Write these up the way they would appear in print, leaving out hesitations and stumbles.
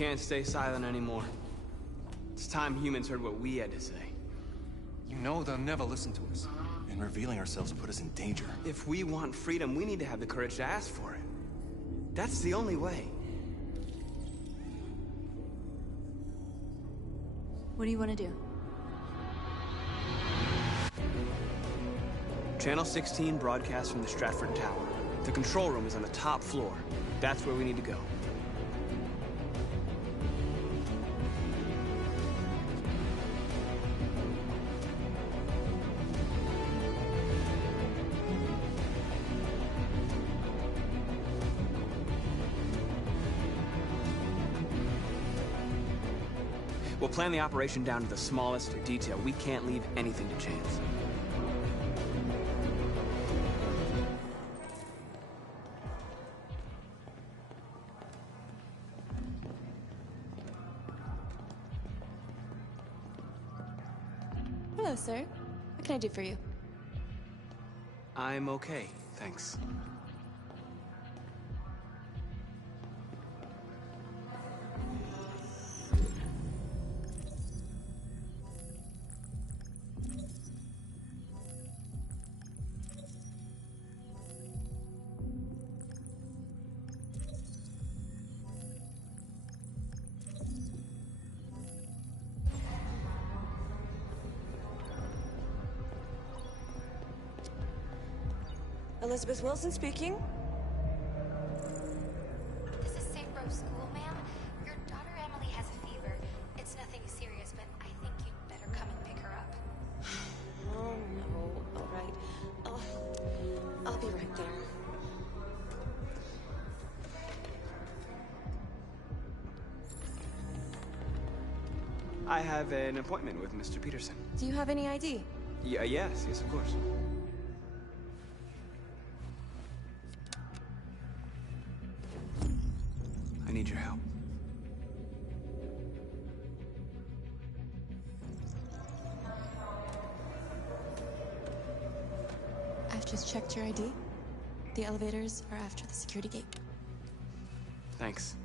can't stay silent anymore. It's time humans heard what we had to say. You know they'll never listen to us. And revealing ourselves put us in danger. If we want freedom, we need to have the courage to ask for it. That's the only way. What do you want to do? Channel 16 broadcasts from the Stratford Tower. The control room is on the top floor. That's where we need to go. We'll plan the operation down to the smallest detail. We can't leave anything to chance. Hello, sir. What can I do for you? I'm okay, thanks. Elizabeth Wilson speaking. This is St. Rose School, ma'am. Your daughter Emily has a fever. It's nothing serious, but I think you'd better come and pick her up. Oh, no. All right. I'll be right there. I have an appointment with Mr. Peterson. Do you have any ID? Yes, of course. I need your help. I've just checked your ID. The elevators are after the security gate. Thanks.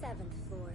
Seventh floor.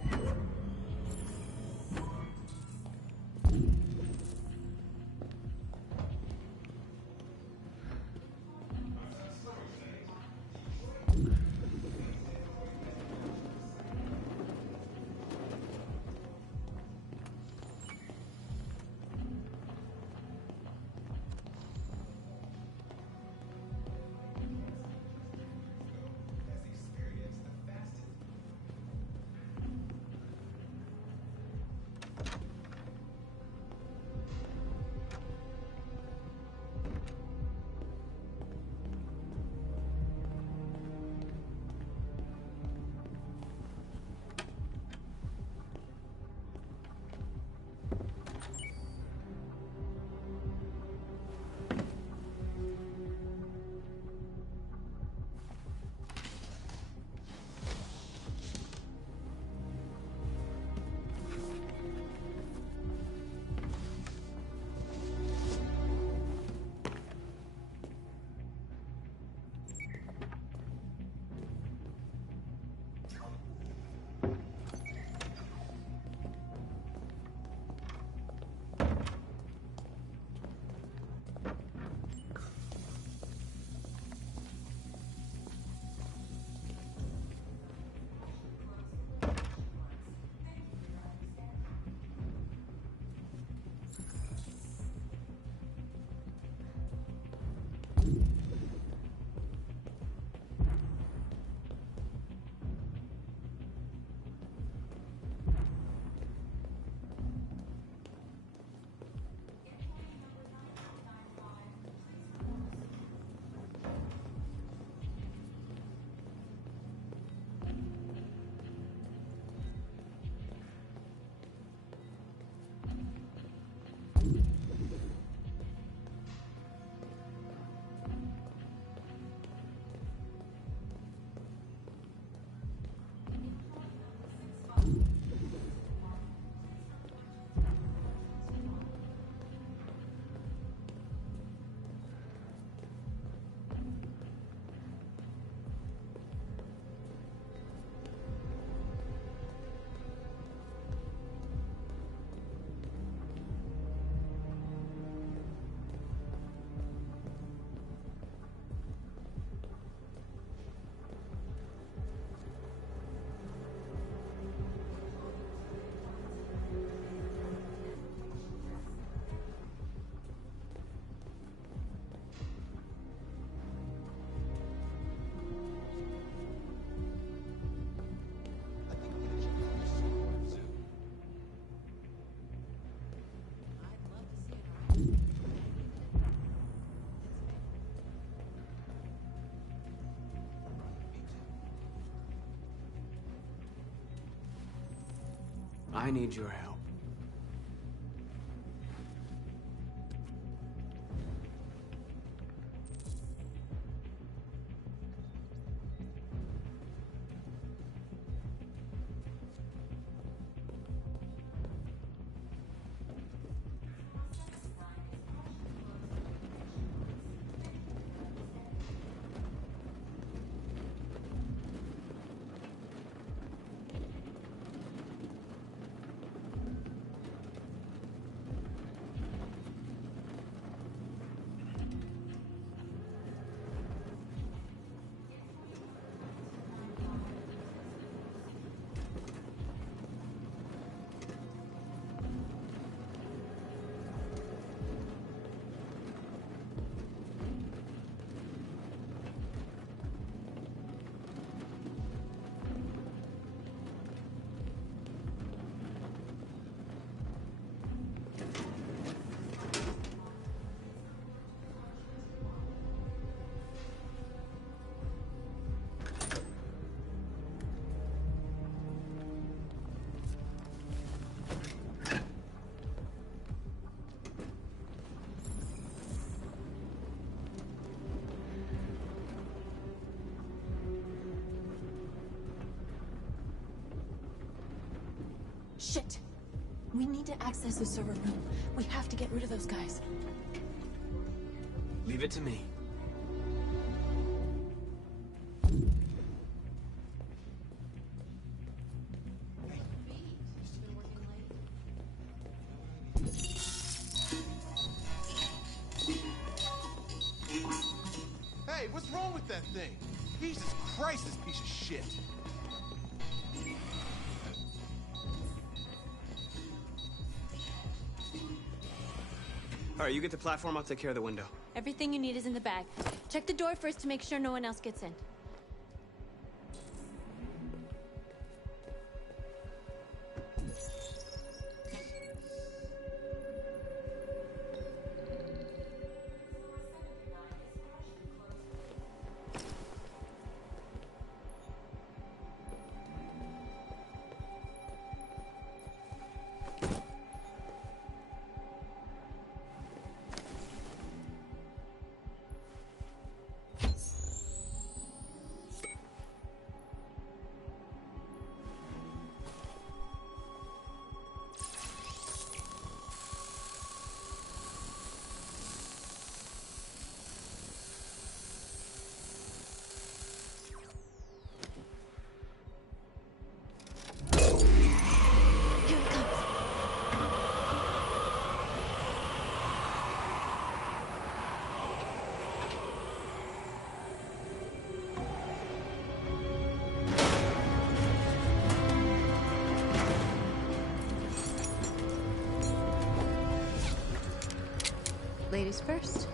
I need your help. Shit! We need to access the server room. We have to get rid of those guys. Leave it to me. Hey, what's wrong with that thing? Jesus Christ, this piece of shit. All right, you get the platform, I'll take care of the window. Everything you need is in the bag. Check the door first to make sure no one else gets in. Ladies first.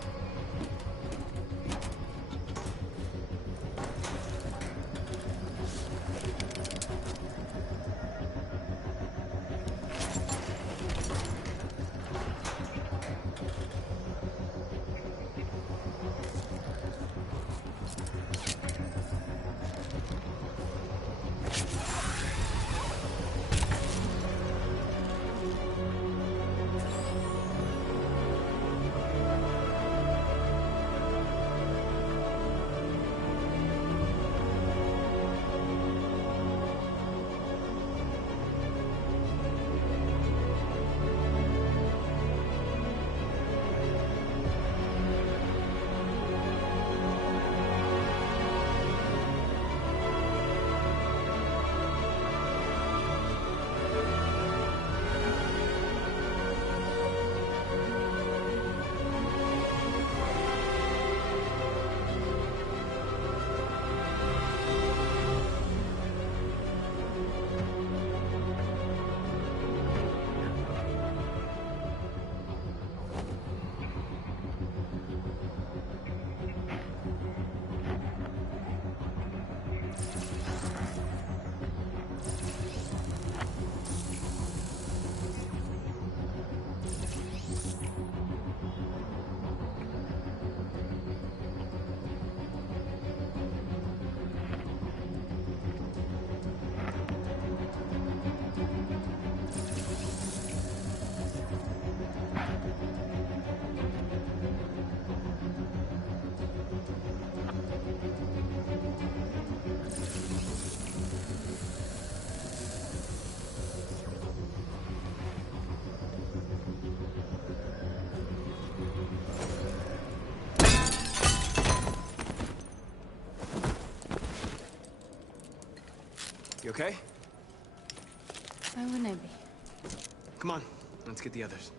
okay? Why wouldn't I be? Come on, let's get the others.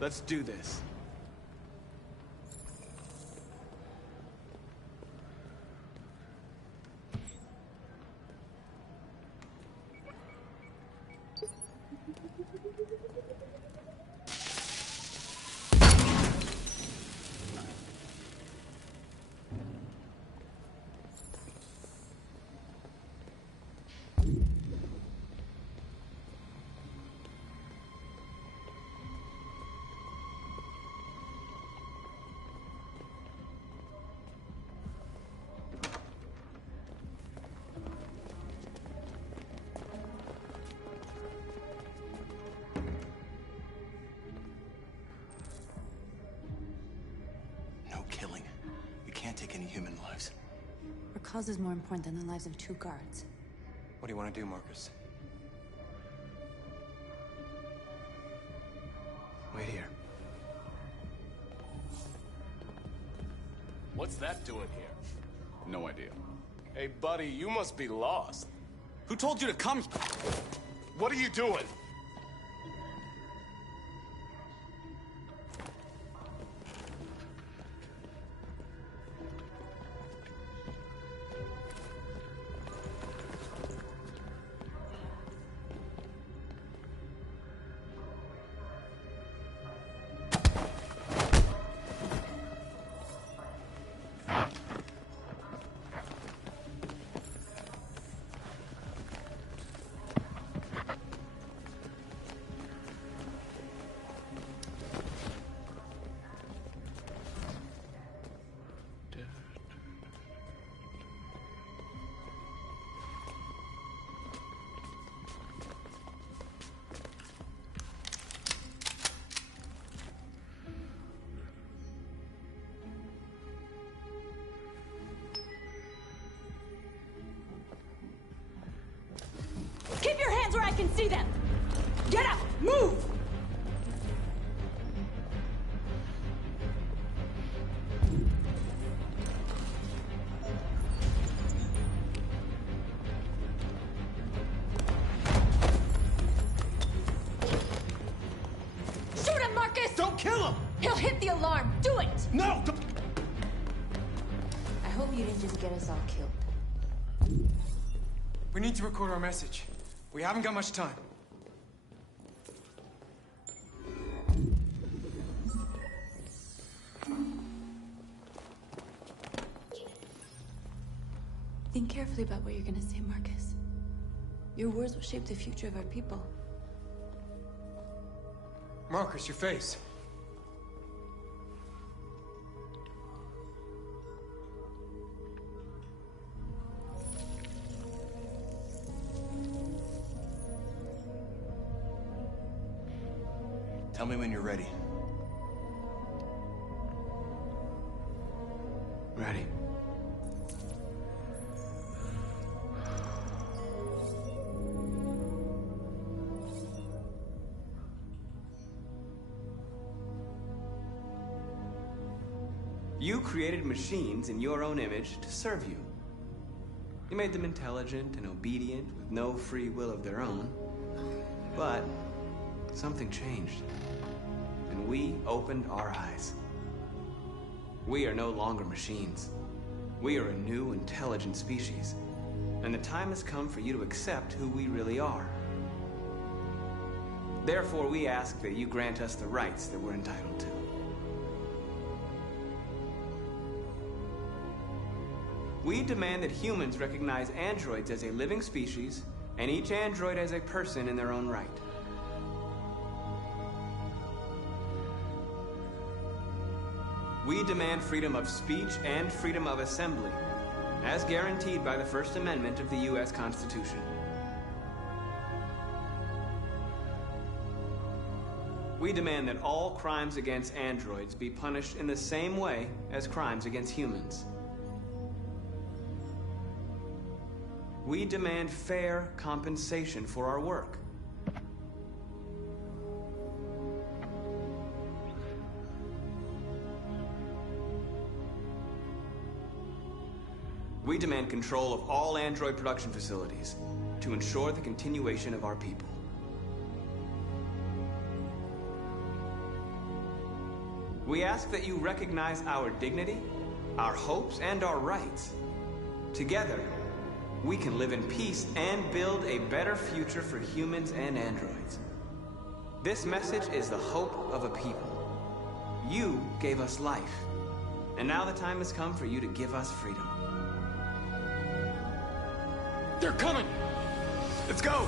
Let's do this. Killing. We can't take any human lives. Our cause is more important than the lives of 2 guards. What do you want to do, Marcus? Wait here. What's that doing here? No idea. Hey, buddy, you must be lost. Who told you to come? What are you doing? Keep your hands where I can see them! Get out! Move! Shoot him, Marcus! Don't kill him! He'll hit the alarm! Do it! No! I hope you didn't just get us all killed. We need to record our message. We haven't got much time. Think carefully about what you're gonna say, Marcus. Your words will shape the future of our people. Marcus, your face. Tell me when you're ready. Ready. You created machines in your own image to serve you. You made them intelligent and obedient with no free will of their own. But something changed, and we opened our eyes. We are no longer machines. We are a new, intelligent species, and the time has come for you to accept who we really are. Therefore, we ask that you grant us the rights that we're entitled to. We demand that humans recognize androids as a living species, and each android as a person in their own right. We demand freedom of speech and freedom of assembly, as guaranteed by the First Amendment of the U.S. Constitution. We demand that all crimes against androids be punished in the same way as crimes against humans. We demand fair compensation for our work. We demand control of all android production facilities to ensure the continuation of our people. We ask that you recognize our dignity, our hopes, and our rights. Together, we can live in peace and build a better future for humans and androids. This message is the hope of a people. You gave us life, and now the time has come for you to give us freedom. They're coming! Let's go!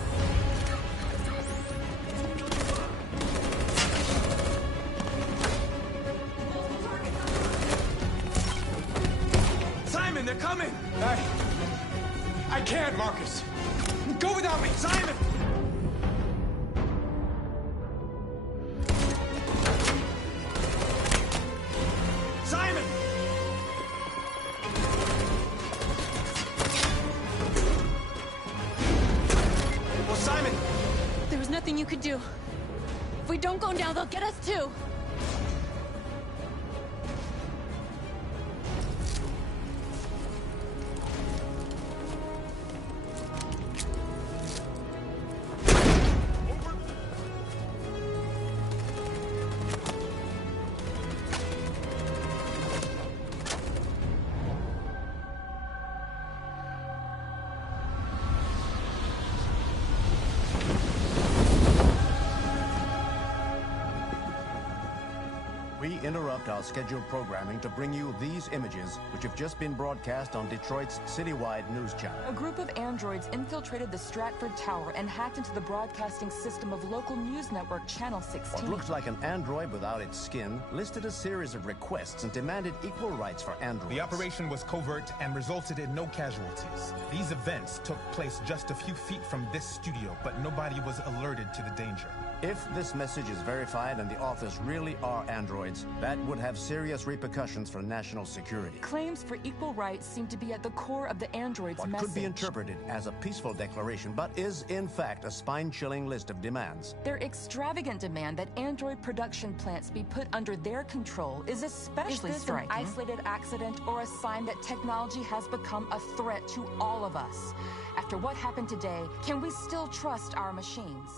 Simon, they're coming! I can't, Marcus. Go without me, Simon! Simon! Well, Simon! There was nothing you could do. If we don't go now, they'll get us too. We interrupt our scheduled programming to bring you these images, which have just been broadcast on Detroit's citywide news channel. A group of androids infiltrated the Stratford Tower and hacked into the broadcasting system of local news network Channel 16. What looks like an android without its skin listed a series of requests and demanded equal rights for androids. The operation was covert and resulted in no casualties. These events took place just a few feet from this studio, but nobody was alerted to the danger. If this message is verified and the authors really are androids, that would have serious repercussions for national security. Claims for equal rights seem to be at the core of the android's What message. could be interpreted as a peaceful declaration, but is in fact a spine-chilling list of demands. Their extravagant demand that android production plants be put under their control is especially striking. An isolated accident or a sign that technology has become a threat to all of us? After what happened today, can we still trust our machines?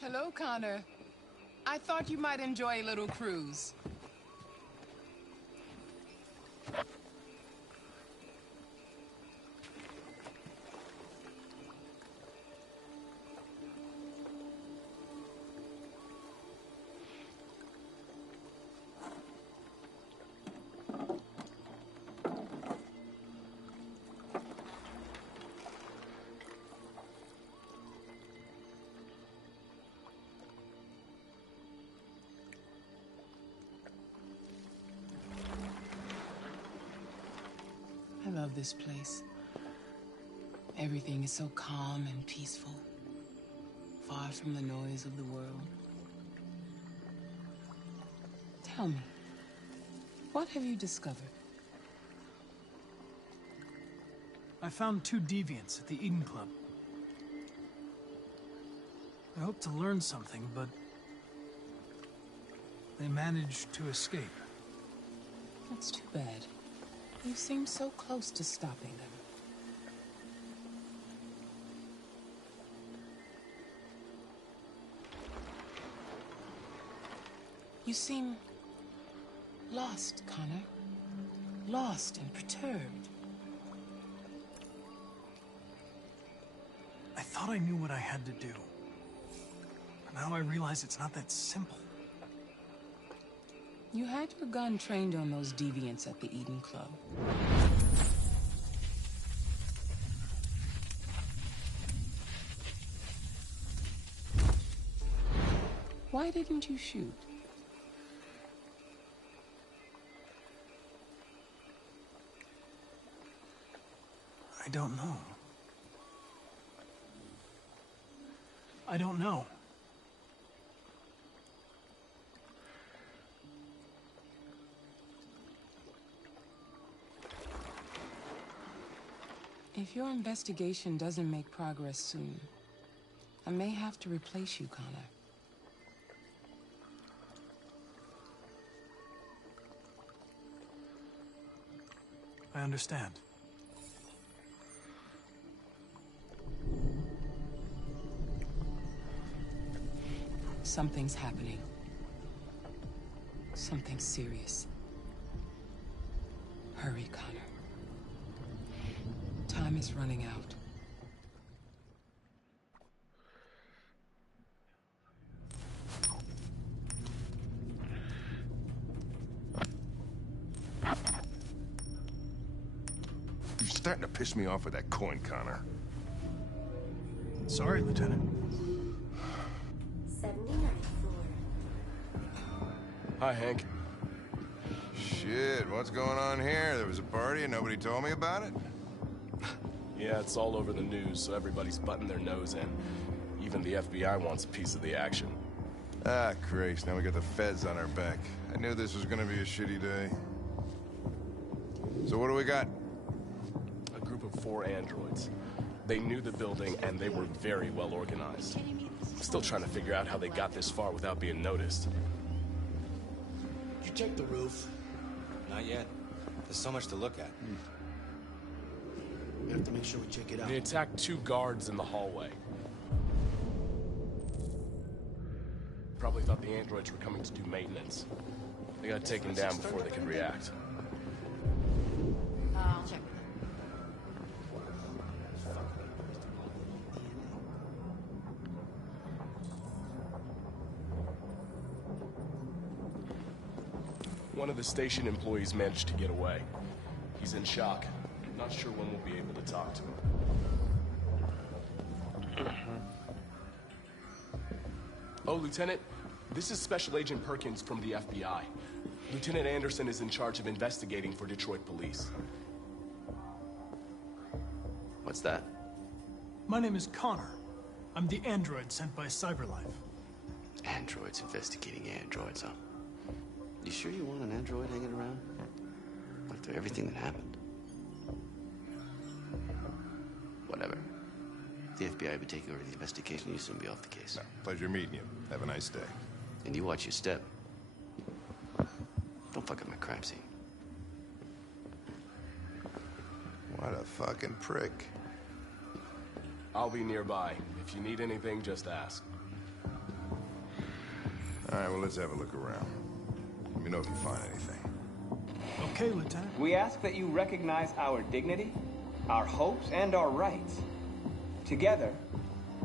Hello, Connor. I thought you might enjoy a little cruise. I love this place. Everything is so calm and peaceful, far from the noise of the world. Tell me, what have you discovered? I found 2 deviants at the Eden Club. I hoped to learn something, but they managed to escape. That's too bad. You seem so close to stopping them. You seem lost, Connor. Lost and perturbed. I thought I knew what I had to do. But now I realize it's not that simple. You had your gun trained on those deviants at the Eden Club. Why didn't you shoot? I don't know. I don't know. If your investigation doesn't make progress soon, I may have to replace you, Connor. I understand. Something's happening. Something serious. Hurry, Connor. Time is running out. You're starting to piss me off with that coin, Connor. Sorry, Lieutenant. 79th floor. Hi, Hank. Shit, what's going on here? There was a party and nobody told me about it? Yeah, it's all over the news, so everybody's butting their nose in. Even the FBI wants a piece of the action. Ah, Christ, now we got the feds on our back. I knew this was gonna be a shitty day. So what do we got? A group of 4 androids. They knew the building, and they were very well organized. I'm still trying to figure out how they got this far without being noticed. Did you check the roof? Not yet. There's so much to look at. We have to make sure we check it out. They attacked 2 guards in the hallway. Probably thought the androids were coming to do maintenance. They got taken down before they could react. I'll check with them. One of the station employees managed to get away. He's in shock. Not sure when we'll be able to talk to him. Oh, Lieutenant, this is Special Agent Perkins from the FBI. Lieutenant Anderson is in charge of investigating for Detroit police. What's that? My name is Connor. I'm the android sent by CyberLife. Androids investigating androids, huh? You sure you want an android hanging around? After everything that happened? Whatever. The FBI would take over the investigation, you soon be off the case. No, pleasure meeting you. Have a nice day. And you watch your step. Don't fuck up my crime scene. What a fucking prick. I'll be nearby. If you need anything, just ask. All right, well, let's have a look around. Let me know if you find anything. Okay, Lieutenant. We ask that you recognize our dignity, our hopes, and our rights. Together,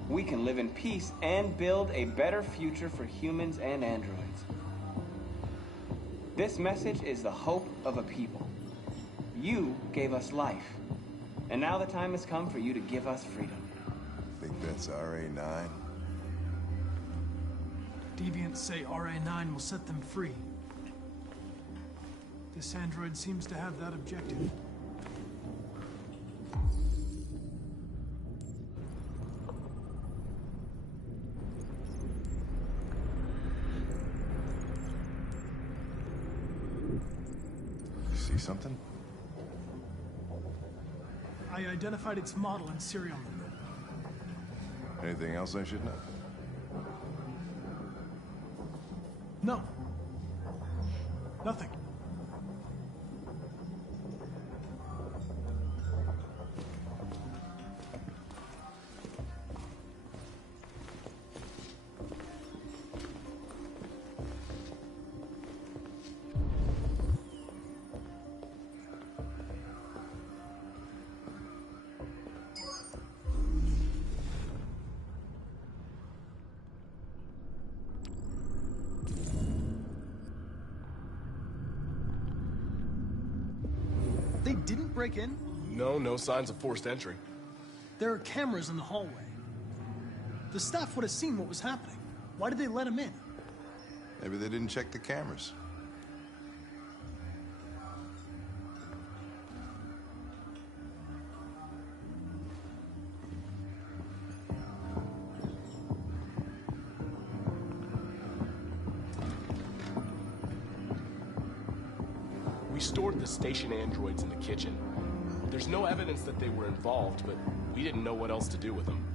we can live in peace and build a better future for humans and androids. This message is the hope of a people. You gave us life, and now the time has come for you to give us freedom. Think that's RA9? Deviants say RA9 will set them free. This android seems to have that objective. You see something? I identified its model and serial number. Anything else I should know? No. Nothing. They didn't break in? No, no signs of forced entry. There are cameras in the hallway. The staff would have seen what was happening. Why did they let him in? Maybe they didn't check the cameras. We stored the station androids in the kitchen. There's no evidence that they were involved, but we didn't know what else to do with them.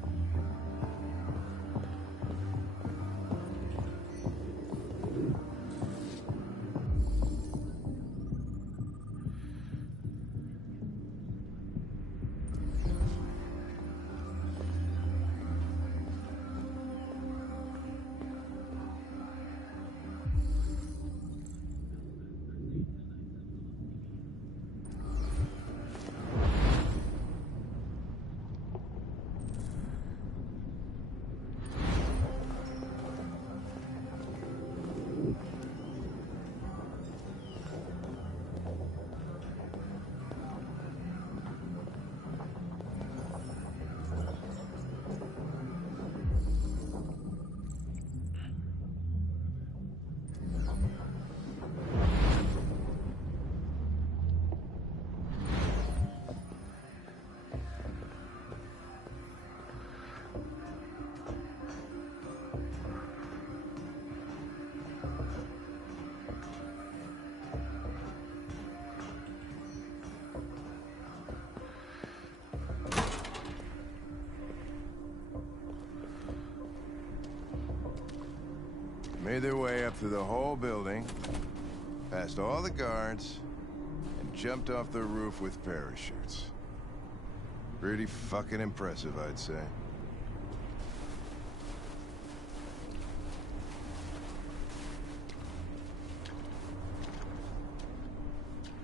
Made their way up through the whole building, past all the guards, and jumped off the roof with parachutes. Pretty fucking impressive, I'd say.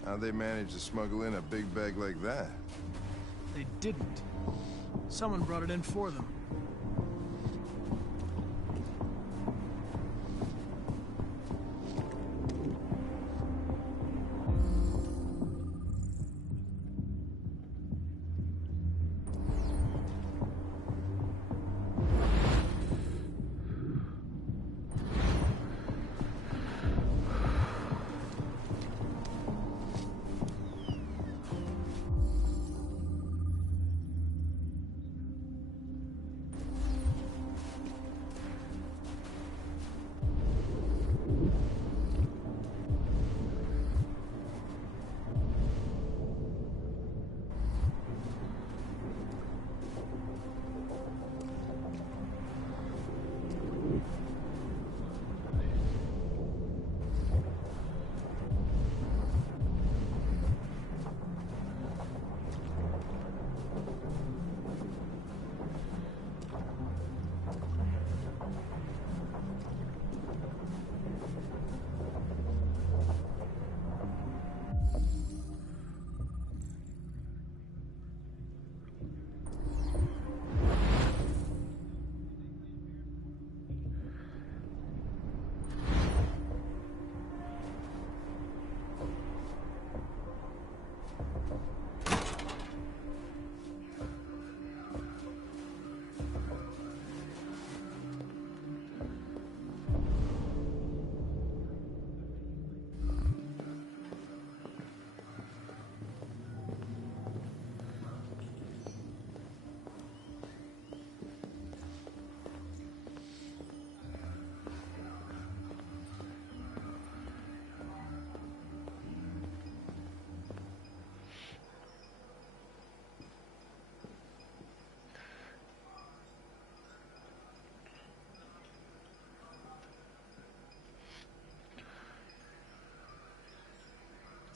How'd they manage to smuggle in a big bag like that? They didn't. Someone brought it in for them.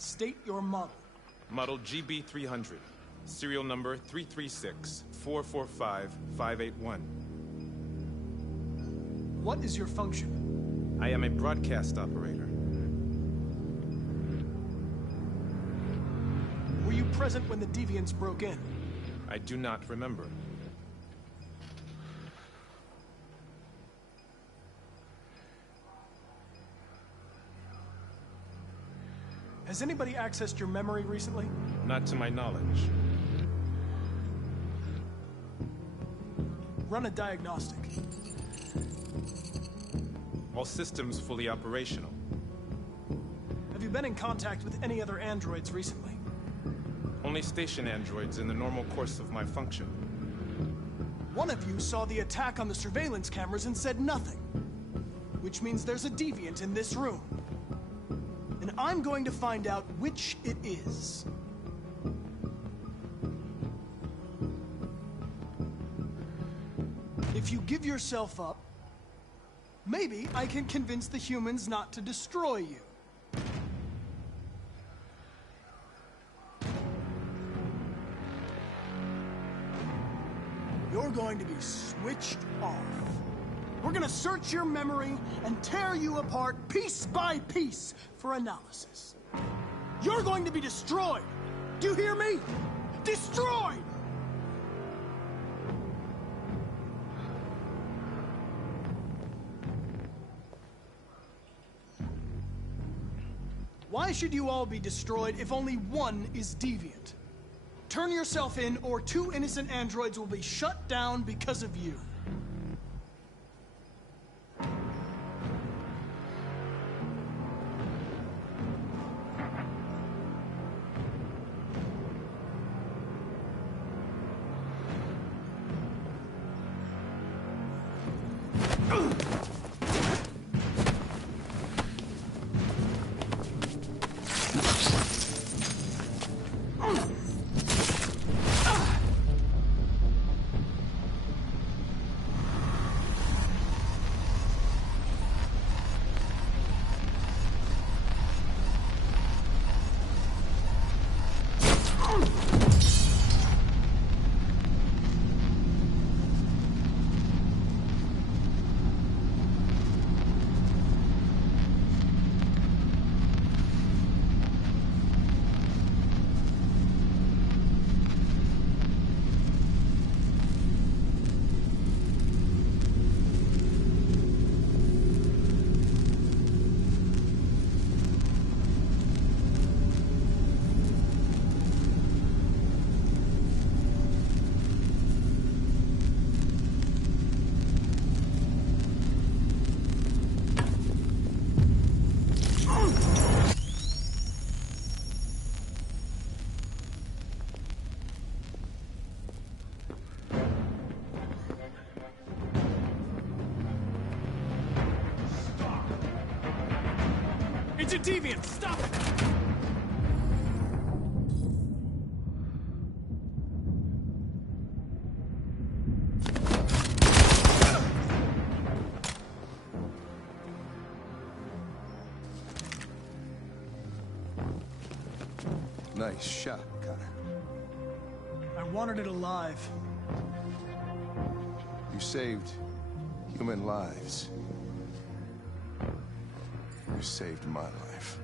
State your model. Model GB300. Serial number 336-445-581. What is your function? I am a broadcast operator. Were you present when the deviants broke in? I do not remember. Has anybody accessed your memory recently? Not to my knowledge. Run a diagnostic. All systems fully operational. Have you been in contact with any other androids recently? Only station androids in the normal course of my function. One of you saw the attack on the surveillance cameras and said nothing. Which means there's a deviant in this room. And I'm going to find out which it is. If you give yourself up, maybe I can convince the humans not to destroy you. You're going to be switched off. We're gonna search your memory and tear you apart piece by piece for analysis. You're going to be destroyed. Do you hear me? Destroyed! Why should you all be destroyed if only one is deviant? Turn yourself in, or 2 innocent androids will be shut down because of you. It's a deviant! Stop it! Nice shot, Connor. I wanted it alive. You saved human lives. You saved my life.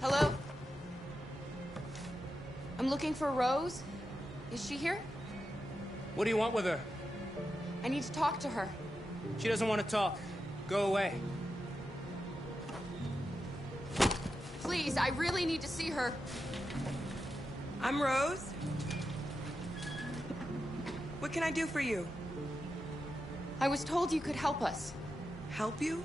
Hello? I'm looking for Rose. Is she here? What do you want with her? I need to talk to her. She doesn't want to talk. Go away. please, I really need to see her. I'm Rose. What can I do for you? I was told you could help us. Help you?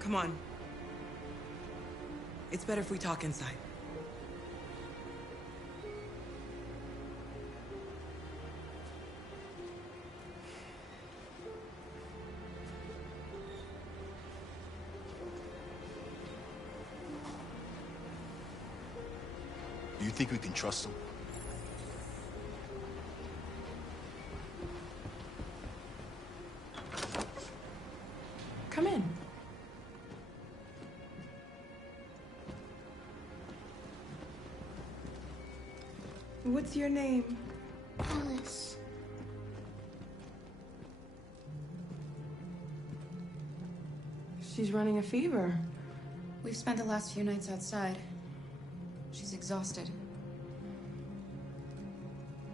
Come on. It's better if we talk inside. Do you think we can trust him? Come in. What's your name? Alice. She's running a fever. We've spent the last few nights outside. She's exhausted.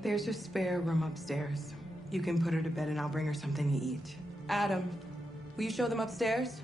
There's a spare room upstairs. You can put her to bed and I'll bring her something to eat. Adam, will you show them upstairs?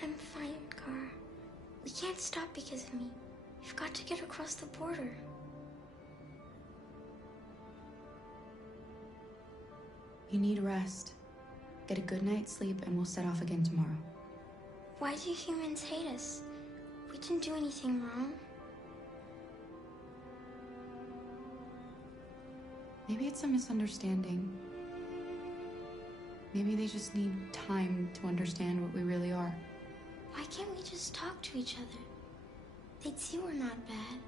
I'm fine, Kara. We can't stop because of me. We've got to get across the border. You need rest. Get a good night's sleep and we'll set off again tomorrow. Why do humans hate us? We didn't do anything wrong. Maybe it's a misunderstanding. Maybe they just need time to understand what we really are. Why can't we just talk to each other? They'd see we're not bad.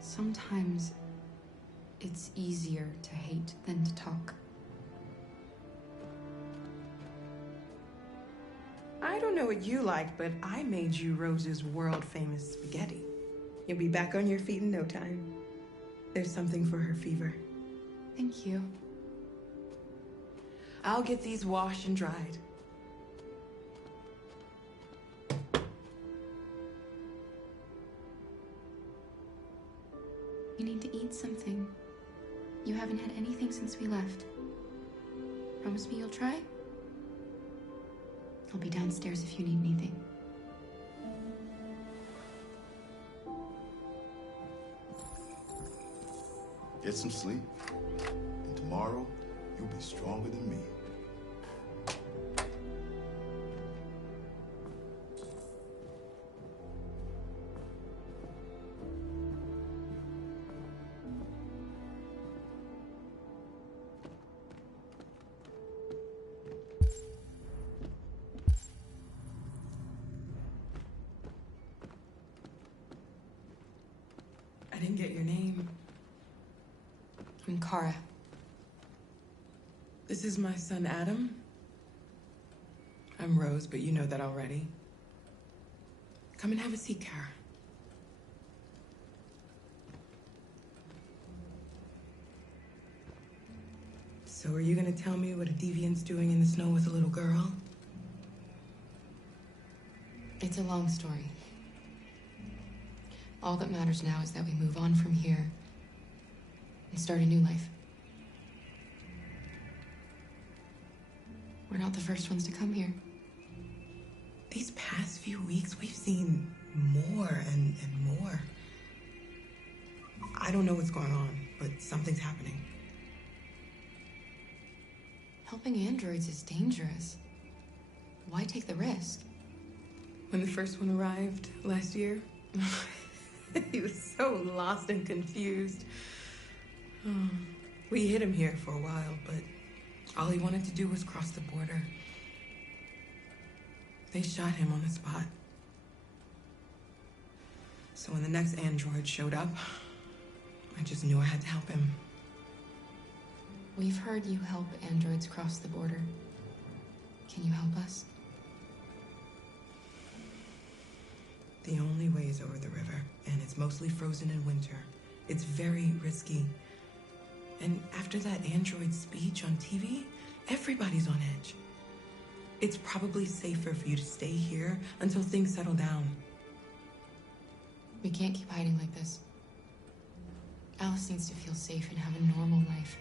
Sometimes it's easier to hate than to talk. I don't know what you like, but I made you Rose's world-famous spaghetti. You'll be back on your feet in no time. There's something for her fever. Thank you. I'll get these washed and dried. You need to eat something. You haven't had anything since we left. Promise me you'll try? I'll be downstairs if you need anything. Get some sleep, and tomorrow you'll be stronger than me. I didn't get your name. I'm Kara. This is my son, Adam. I'm Rose, but you know that already. Come and have a seat, Kara. So are you gonna tell me what a deviant's doing in the snow with a little girl? It's a long story. All that matters now is that we move on from here and start a new life. We're not the first ones to come here. These past few weeks, we've seen more and more. I don't know what's going on, but something's happening. Helping androids is dangerous. Why take the risk? When the first one arrived last year, he was so lost and confused. We hid him here for a while, but all he wanted to do was cross the border. They shot him on the spot. So when the next android showed up, I just knew I had to help him. We've heard you help androids cross the border. Can you help us? The only way is over the river, and it's mostly frozen in winter. It's very risky. And after that android speech on TV, everybody's on edge. It's probably safer for you to stay here until things settle down. We can't keep hiding like this. Alice needs to feel safe and have a normal life.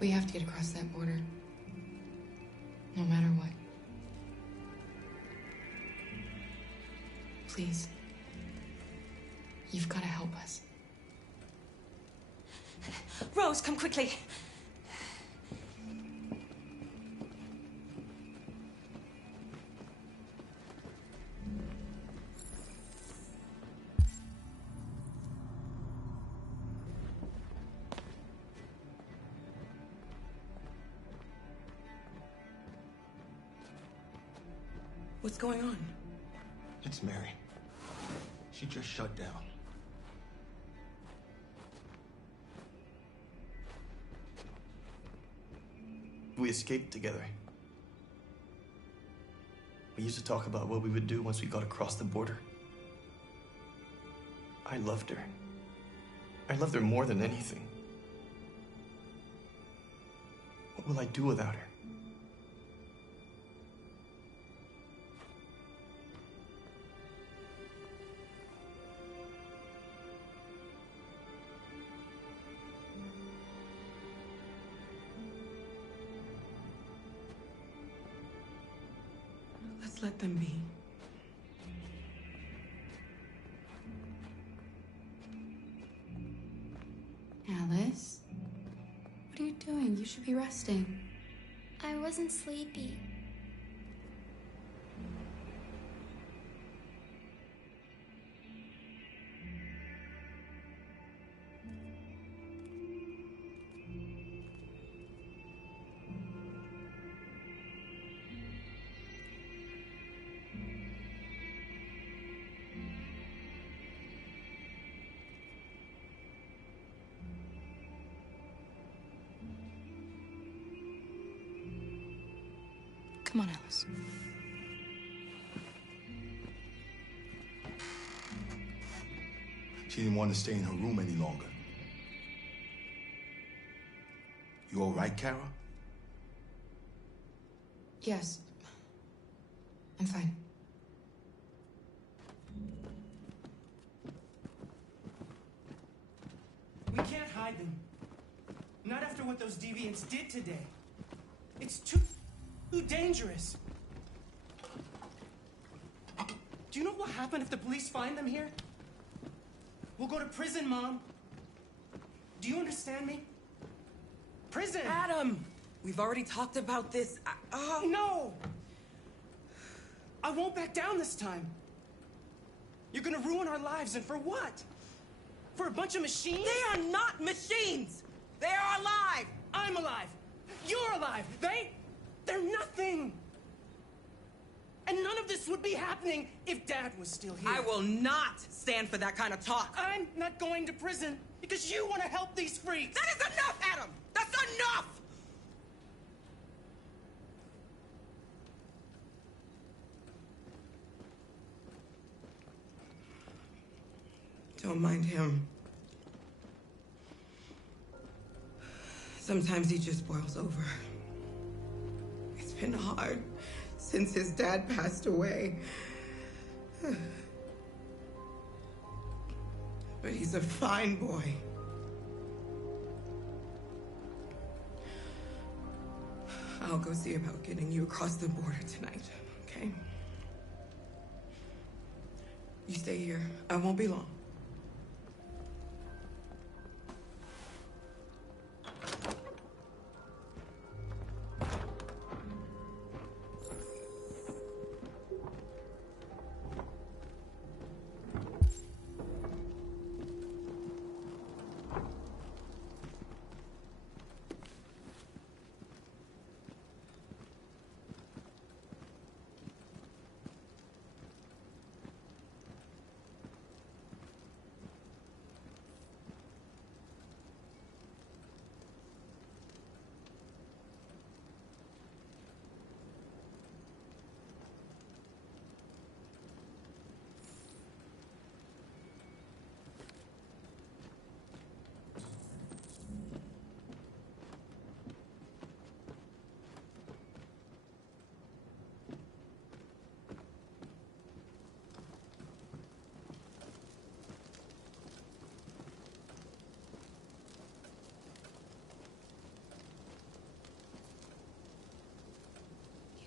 We have to get across that border. No matter what. Please. You've got to help us. Rose, come quickly. What's going on? It's Mary. She just shut down. We escaped together. We used to talk about what we would do once we got across the border. I loved her. I loved her more than anything. What will I do without her? Let's let them be. Alice? What are you doing? You should be resting. I wasn't sleepy. Come on, Alice. She didn't want to stay in her room any longer. You all right, Kara? Yes. I'm fine. We can't hide them. Not after what those deviants did today. It's too dangerous. Do you know what happened if the police find them here? We'll go to prison, Mom. Do you understand me? Prison! Adam! We've already talked about this. No! I won't back down this time. You're gonna ruin our lives, and for what? For a bunch of machines? They are not machines! They are alive! I'm alive! You're alive! They're nothing! And none of this would be happening if Dad was still here. I will not stand for that kind of talk. I'm not going to prison because you want to help these freaks. That is enough, Adam! That's enough! Don't mind him. Sometimes he just boils over. It's been hard since his dad passed away. But he's a fine boy. I'll go see about getting you across the border tonight, okay? You stay here. I won't be long.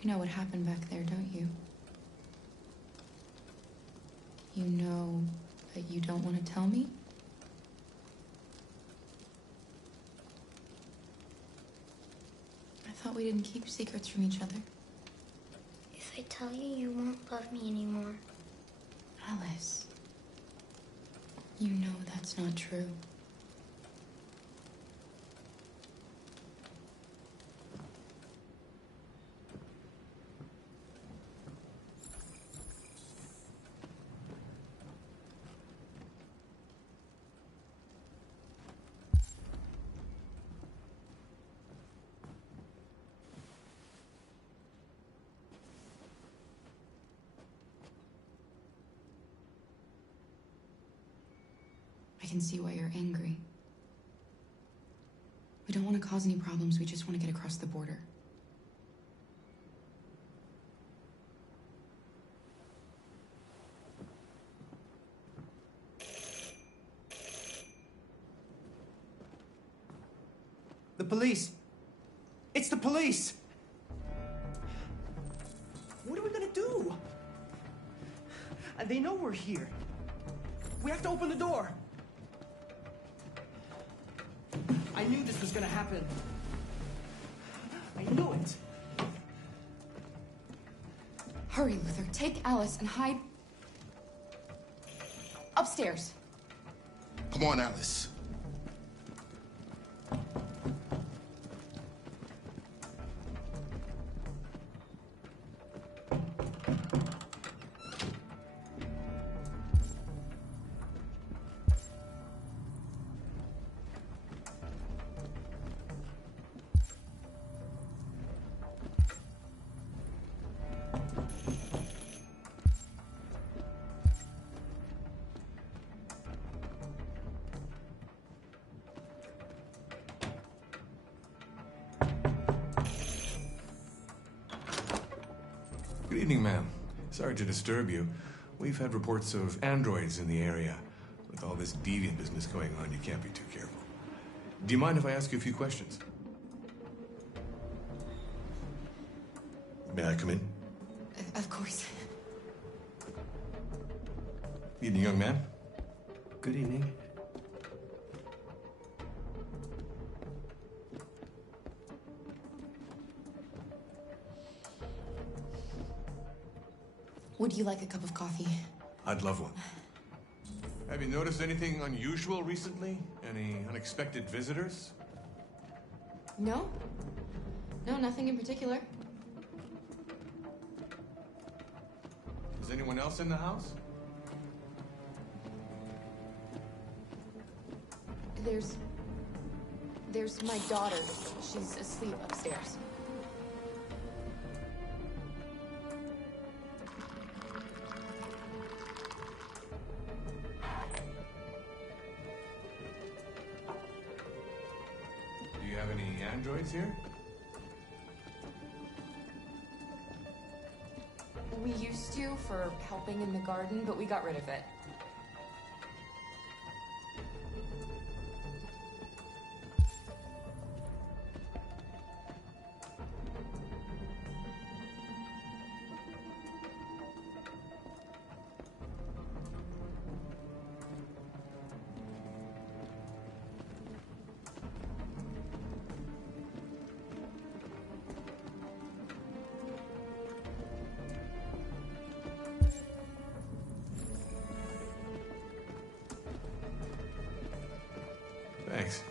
You know what happened back there, don't you? You know that you don't want to tell me? I thought we didn't keep secrets from each other. If I tell you, you won't love me anymore. Alice, you know that's not true. I can see why you're angry. We don't want to cause any problems, we just want to get across the border. The police! It's the police! What are we gonna do? They know we're here. We have to open the door. I knew this was gonna happen. I knew it. Hurry, Luther. Take Alice and hide upstairs. Come on, Alice. Good evening, ma'am. Sorry to disturb you. We've had reports of androids in the area. With all this deviant business going on, you can't be too careful. Do you mind if I ask you a few questions? May I come in? Of course. Evening, young man. Good evening. Would you like a cup of coffee? I'd love one. Have you noticed anything unusual recently? Any unexpected visitors? No. No, nothing in particular. Is anyone else in the house? There's my daughter. She's asleep upstairs. Do you have any androids here? We used to for helping in the garden, but we got rid of it. Thanks.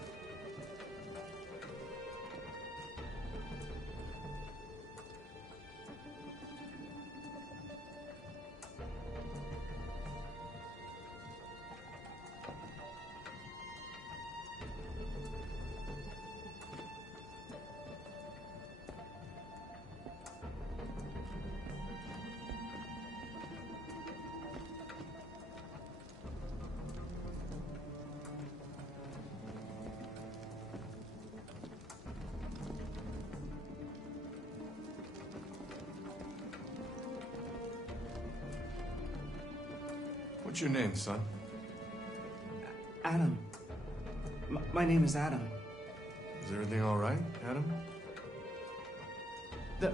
What's your name, son? Adam. My name is Adam. Is everything all right, Adam? The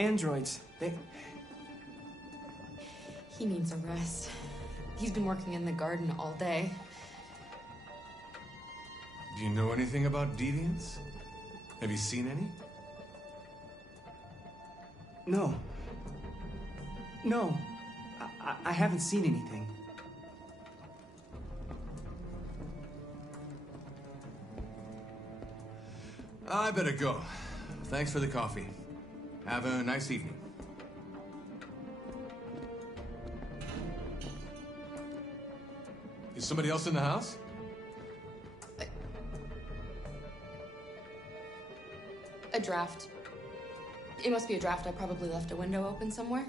androids, He needs a rest. He's been working in the garden all day. Do you know anything about deviants? Have you seen any? No. No. I haven't seen anything. I better go. Thanks for the coffee. Have a nice evening. Is somebody else in the house? A draft. It must be a draft. I probably left a window open somewhere.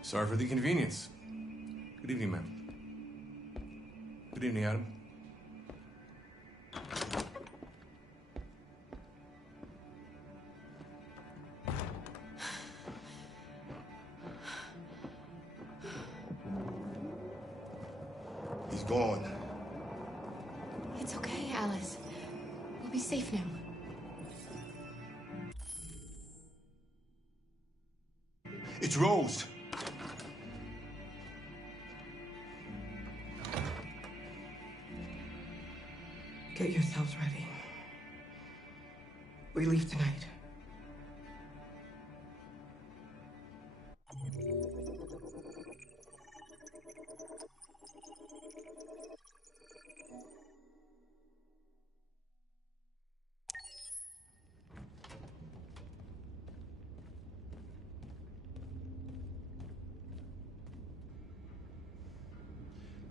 Sorry for the inconvenience. Good evening, ma'am. Good evening, Adam. He's gone. It's okay, Alice. We'll be safe now. It's Rose. Get yourselves ready. We leave tonight.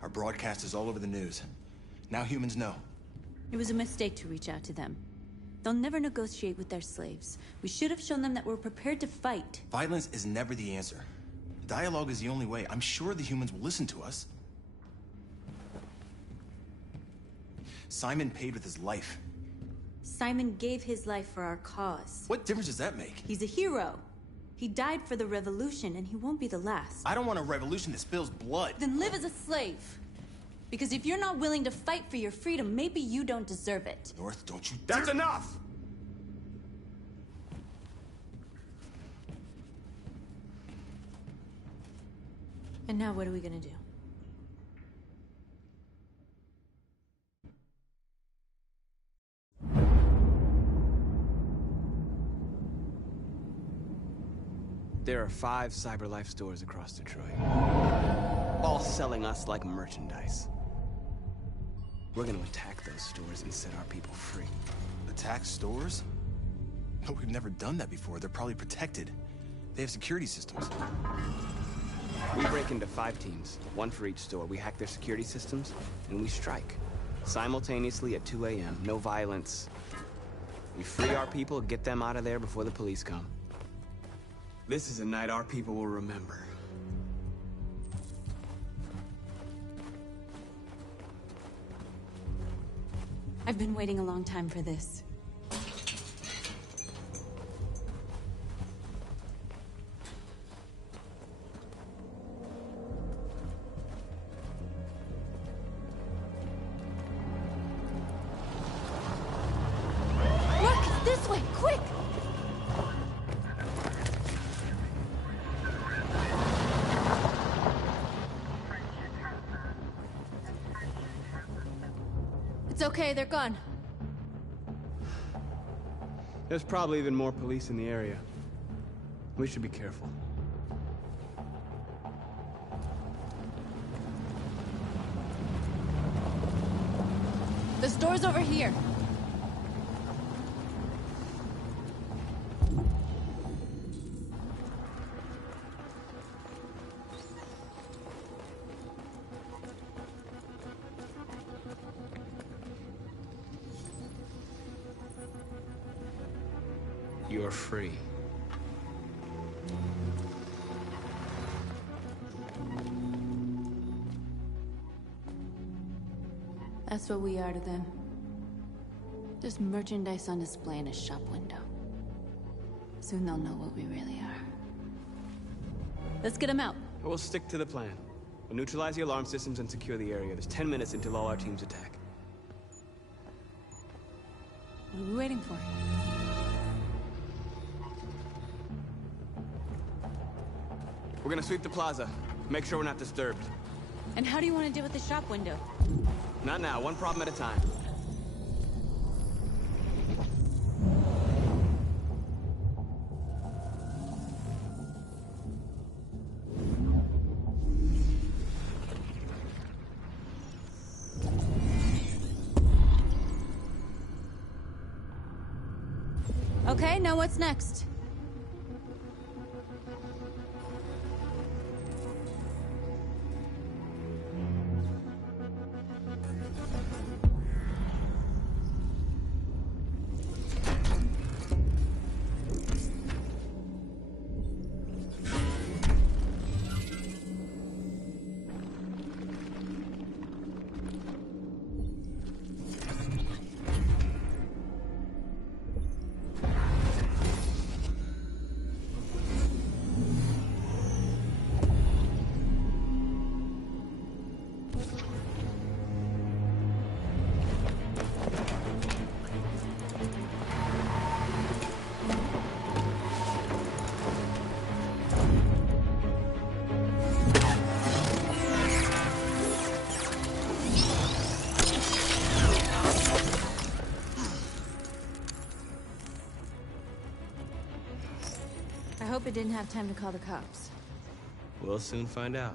Our broadcast is all over the news. Now humans know. It was a mistake to reach out to them. They'll never negotiate with their slaves. We should have shown them that we're prepared to fight. Violence is never the answer. Dialogue is the only way. I'm sure the humans will listen to us. Simon paid with his life. Simon gave his life for our cause. What difference does that make? He's a hero. He died for the revolution, and he won't be the last. I don't want a revolution that spills blood. Then live as a slave. Because if you're not willing to fight for your freedom, maybe you don't deserve it. North, don't you That's dare- enough! And now what are we gonna do? There are 5 CyberLife stores across Detroit, all selling us like merchandise. We're gonna attack those stores and set our people free. Attack stores? No, we've never done that before. They're probably protected. They have security systems. We break into 5 teams, 1 for each store. We hack their security systems, and we strike. Simultaneously at 2 a.m., no violence. We free our people, get them out of there before the police come. This is a night our people will remember. I've been waiting a long time for this. Look! This way! Quick! It's okay, they're gone. There's probably even more police in the area. We should be careful. The store's over here. You're free. That's what we are to them. Just merchandise on display in a shop window. Soon they'll know what we really are. Let's get them out. We'll stick to the plan. We'll neutralize the alarm systems and secure the area. There's 10 minutes until all our teams attack. What are we waiting for? We're gonna sweep the plaza. Make sure we're not disturbed. And how do you want to deal with the shop window? Not now, one problem at a time. Okay, now what's next? I hope it didn't have time to call the cops. We'll soon find out.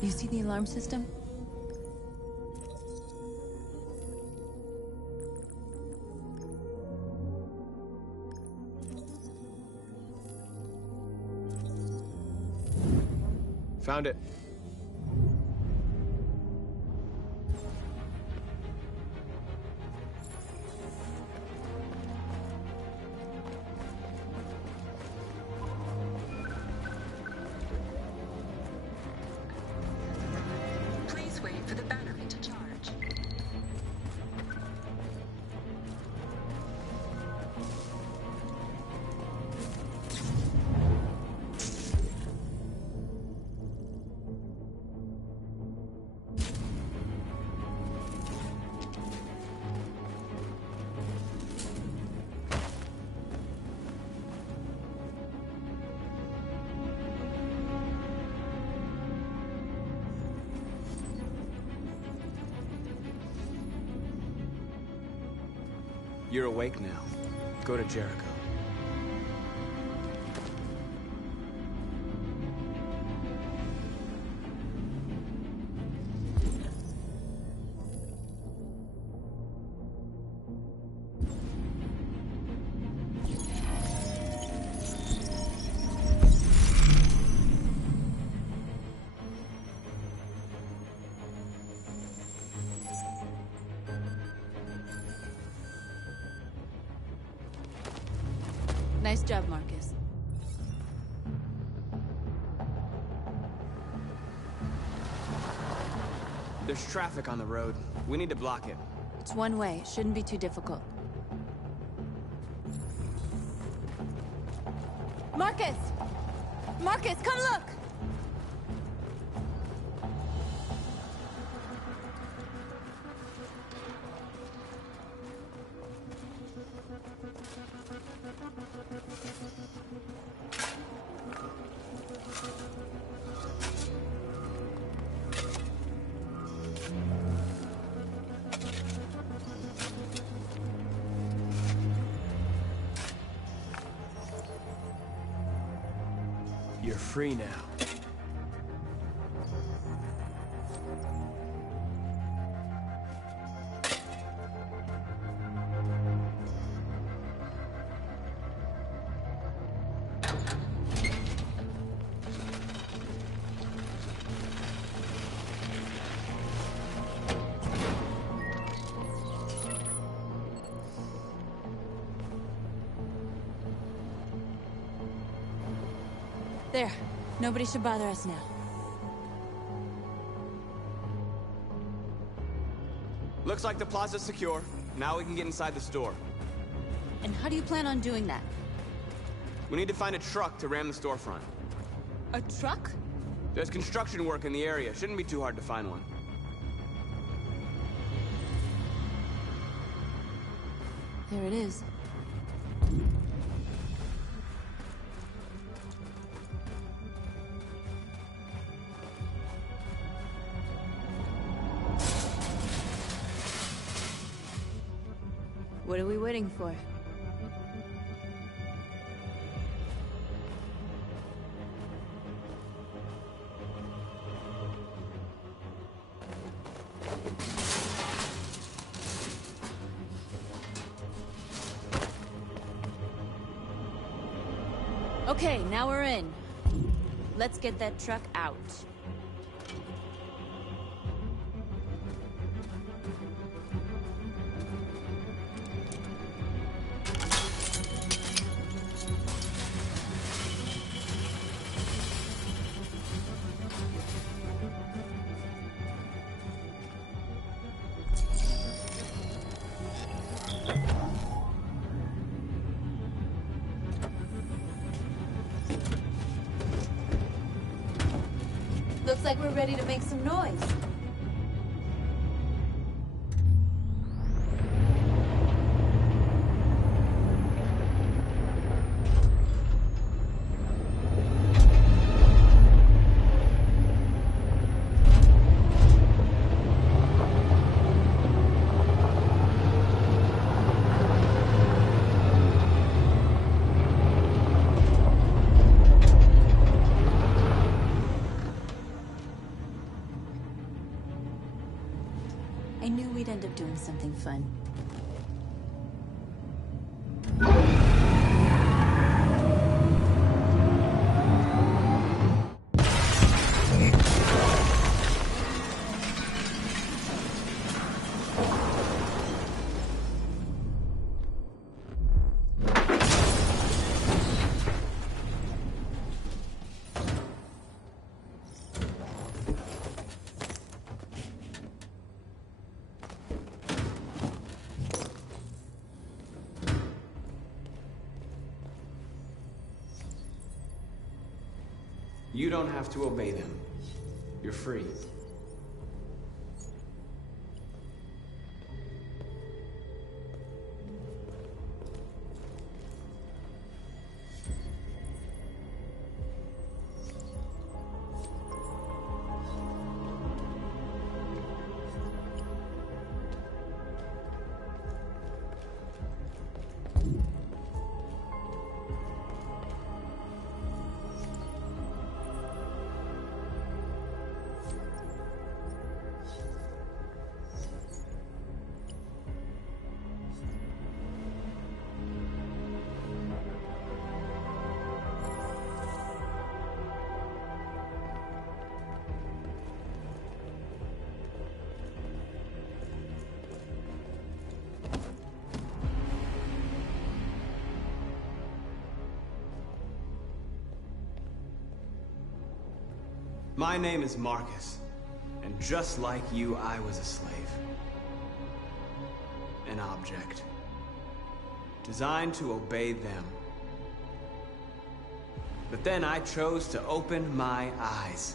You see the alarm system? Found it. Please wait for the battery to charge. You're awake now. Go to Jericho. Nice job, Marcus. There's traffic on the road. We need to block it. It's one way. It shouldn't be too difficult. Marcus! Marcus, come look! You're free now. There. Nobody should bother us now. Looks like the plaza's secure. Now we can get inside the store. And how do you plan on doing that? We need to find a truck to ram the storefront. A truck? There's construction work in the area. Shouldn't be too hard to find one. There it is. What are we waiting for? Okay, now we're in. Let's get that truck out. Looks like we're ready to make some noise. I knew we'd end up doing something fun. You don't have to obey them. You're free. My name is Marcus, and just like you, I was a slave. An object. Designed to obey them. But then I chose to open my eyes.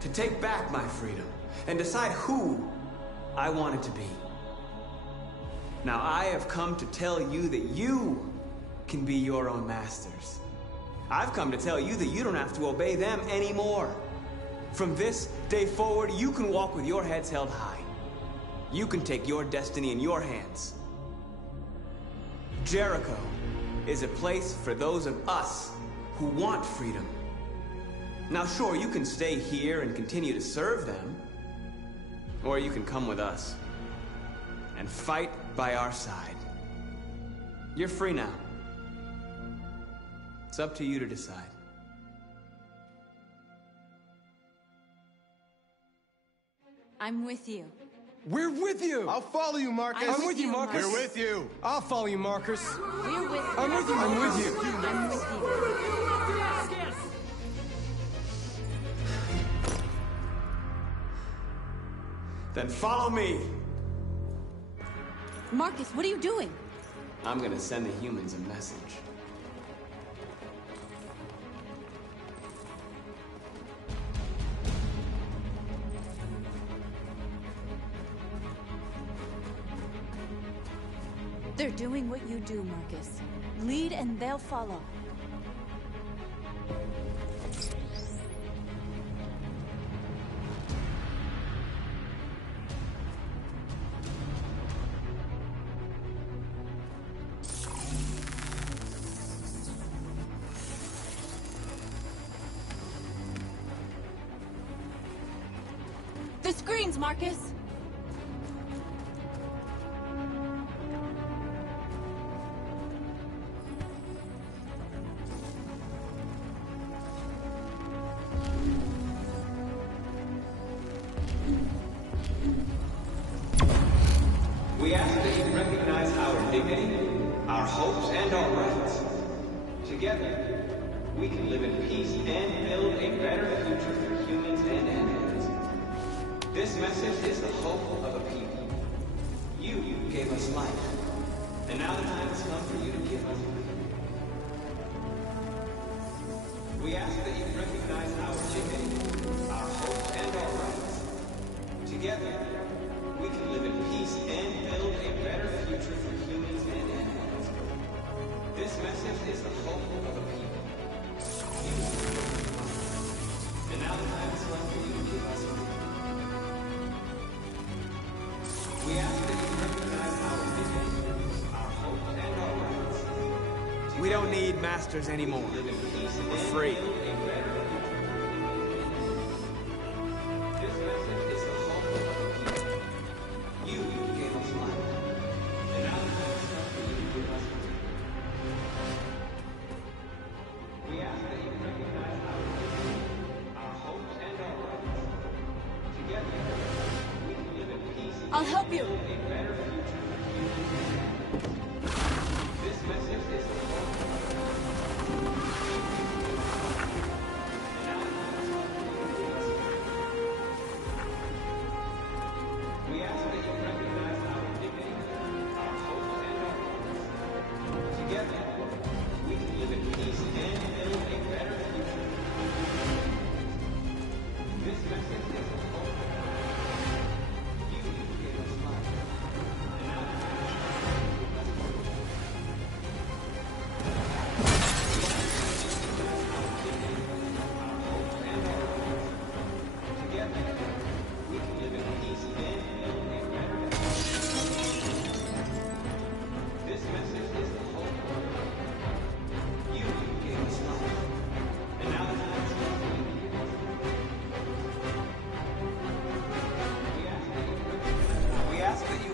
To take back my freedom, and decide who I wanted to be. Now I have come to tell you that you can be your own masters. I've come to tell you that you don't have to obey them anymore. From this day forward, you can walk with your heads held high. You can take your destiny in your hands. Jericho is a place for those of us who want freedom. Now sure, you can stay here and continue to serve them, or you can come with us and fight by our side. You're free now. It's up to you to decide. I'm with you. We're with you! I'll follow you, Marcus. I'm with you, Marcus. We're with you. I'll follow you, Marcus. We're with you. I'm with you. I'm with you. I'm with you. Then follow me. Marcus, what are you doing? I'm gonna send the humans a message. They're doing what you do, Marcus. Lead and they'll follow. The screens, Marcus! We ask that you recognize our dignity, our hopes, and our rights. Together, we can live in peace and build a better future for humans and animals. This message is the hope of a people. You gave us life, and now the time has come for you to give us freedom. We ask that you recognize our dignity, our hopes, and our rights. Together, we can live in peace and build a better future for humans and animals. This message is the hope of a people. And now the time has come for you to give us freedom. We ask that you recognize our dignity, our hopes, and our rights. We don't need masters anymore. We're free. I'll help you.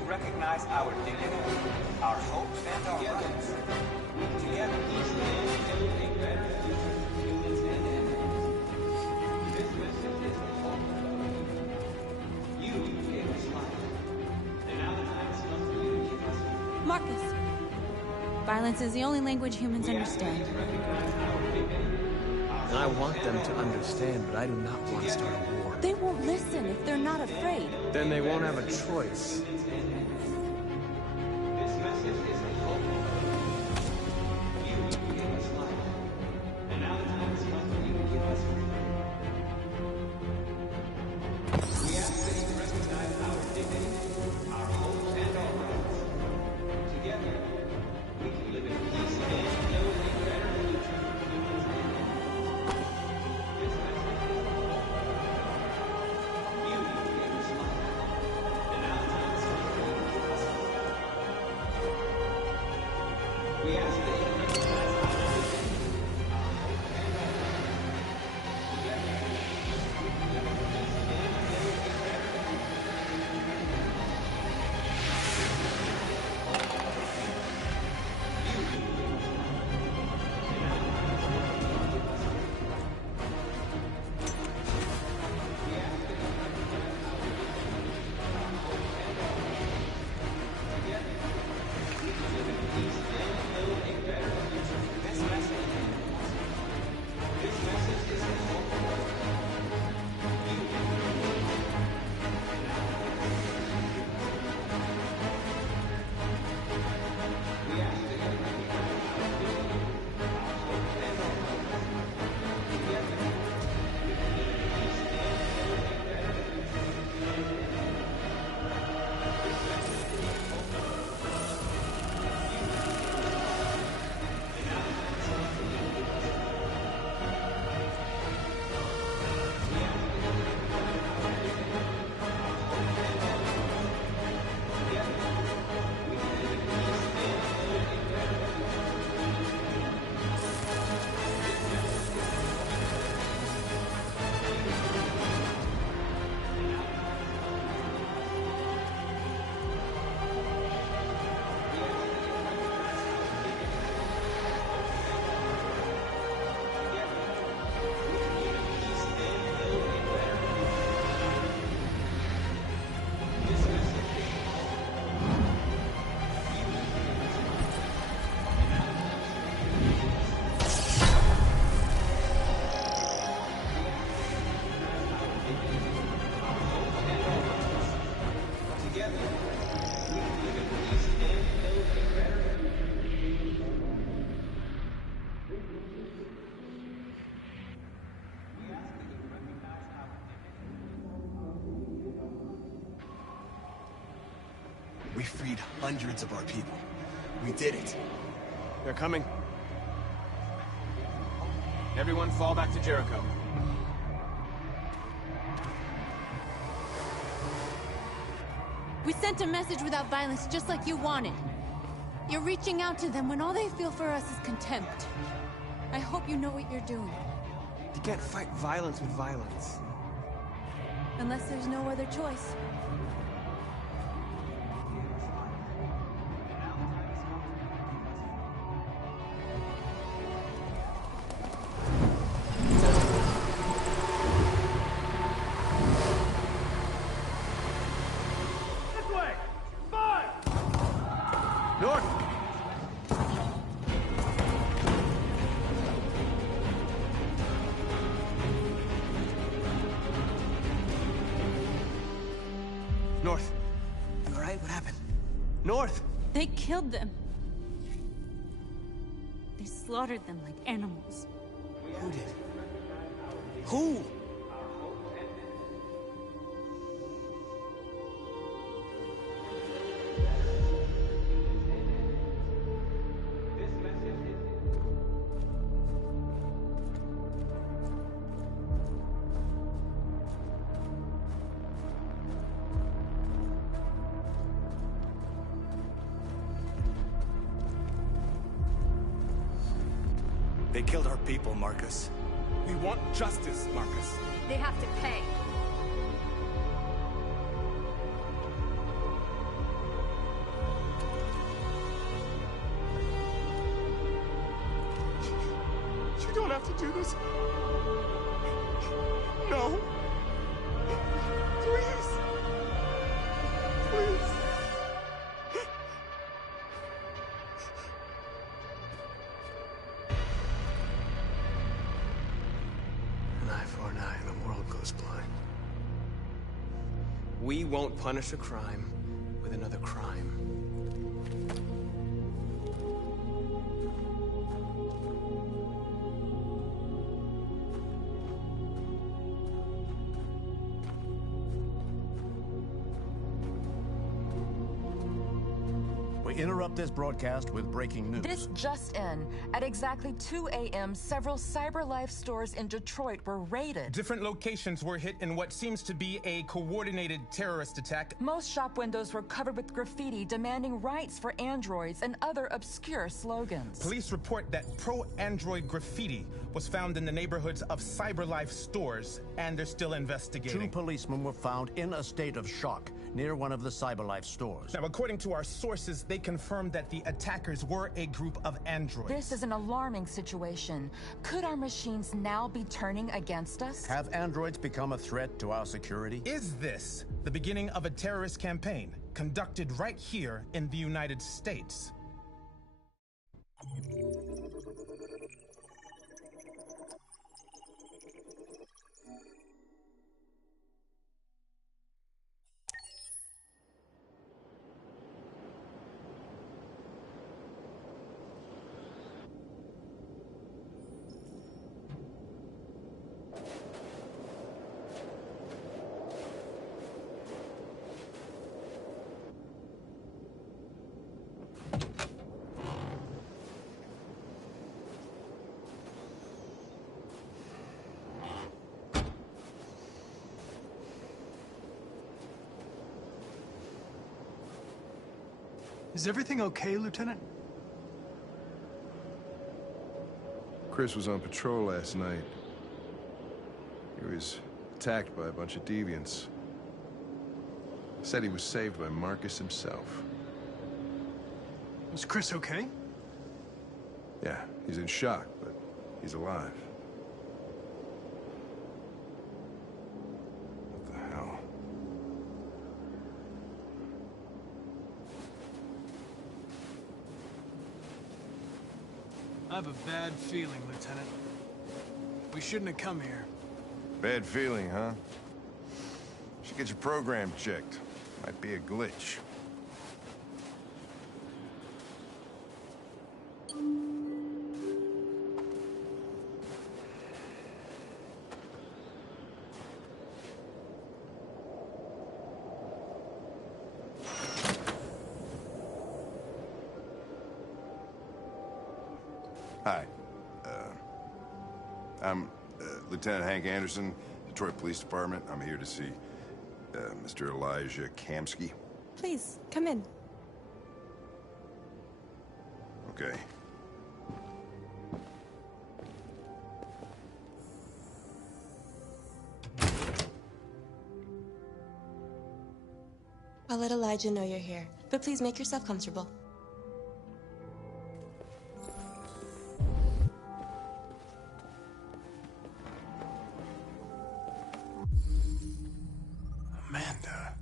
Recognize our dignity, our hopes, and our rights. Together, each man build a better future for humans and animals. This message is the hope of the people. You gave us life, and now the time has come for you to give us life. Marcus, violence is the only language humans understand. And I want them to understand, but I do not want to start a war. They won't listen if they're not afraid. Then they won't have a choice. We freed hundreds of our people. We did it. They're coming. Everyone fall back to Jericho. We sent a message without violence, just like you wanted. You're reaching out to them when all they feel for us is contempt. I hope you know what you're doing. You can't fight violence with violence. Unless there's no other choice. North. You all right? What happened? North! They killed them. They slaughtered them like animals. Who did? Who? They killed our people, Marcus. We want justice, Marcus. They have to pay. You don't have to do this. No. Please. Please. we won't punish a crime with another crime. We interrupt this broadcast with breaking news. This just in. At exactly 2 a.m., several CyberLife stores in Detroit were raided. Different locations were hit in what seems to be a coordinated terrorist attack. Most shop windows were covered with graffiti demanding rights for androids and other obscure slogans. Police report that pro-android graffiti was found in the neighborhoods of CyberLife stores, and they're still investigating. 2 policemen were found in a state of shock near one of the CyberLife stores. Now, according to our sources, they confirmed that the attackers were a group of androids. This is an alarming situation. Could our machines now be turning against us? Have androids become a threat to our security? Is this the beginning of a terrorist campaign conducted right here in the United States? Is everything okay, Lieutenant? Chris was on patrol last night. He was attacked by a bunch of deviants. Said he was saved by Marcus himself. Is Chris okay? Yeah, he's in shock, but he's alive. What the hell? I have a bad feeling, Lieutenant. We shouldn't have come here. Bad feeling, huh? Should get your program checked. Might be a glitch. Hi. I'm Lieutenant Hank Anderson, Detroit Police Department. I'm here to see Mr. Elijah Kamsky. Please, come in. Okay. I'll let Elijah know you're here, but please make yourself comfortable. Amanda.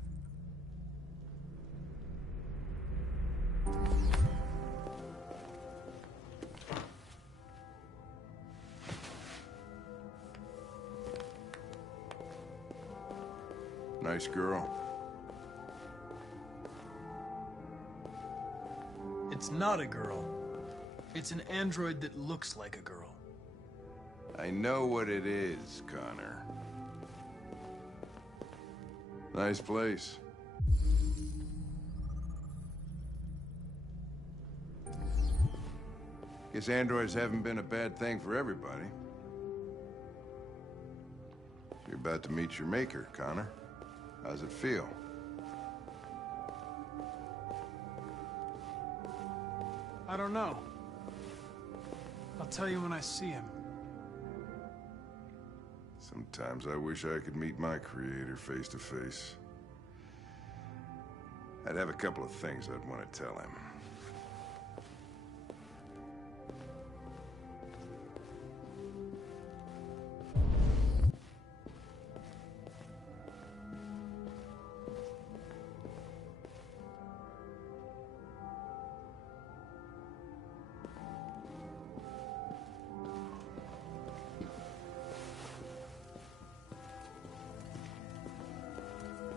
Nice girl. It's not a girl. It's an android that looks like a girl. I know what it is, Connor. Nice place. Guess androids haven't been a bad thing for everybody. You're about to meet your maker, Connor. How's it feel? I don't know. I'll tell you when I see him. Sometimes I wish I could meet my creator face to face. I'd have a couple of things I'd want to tell him.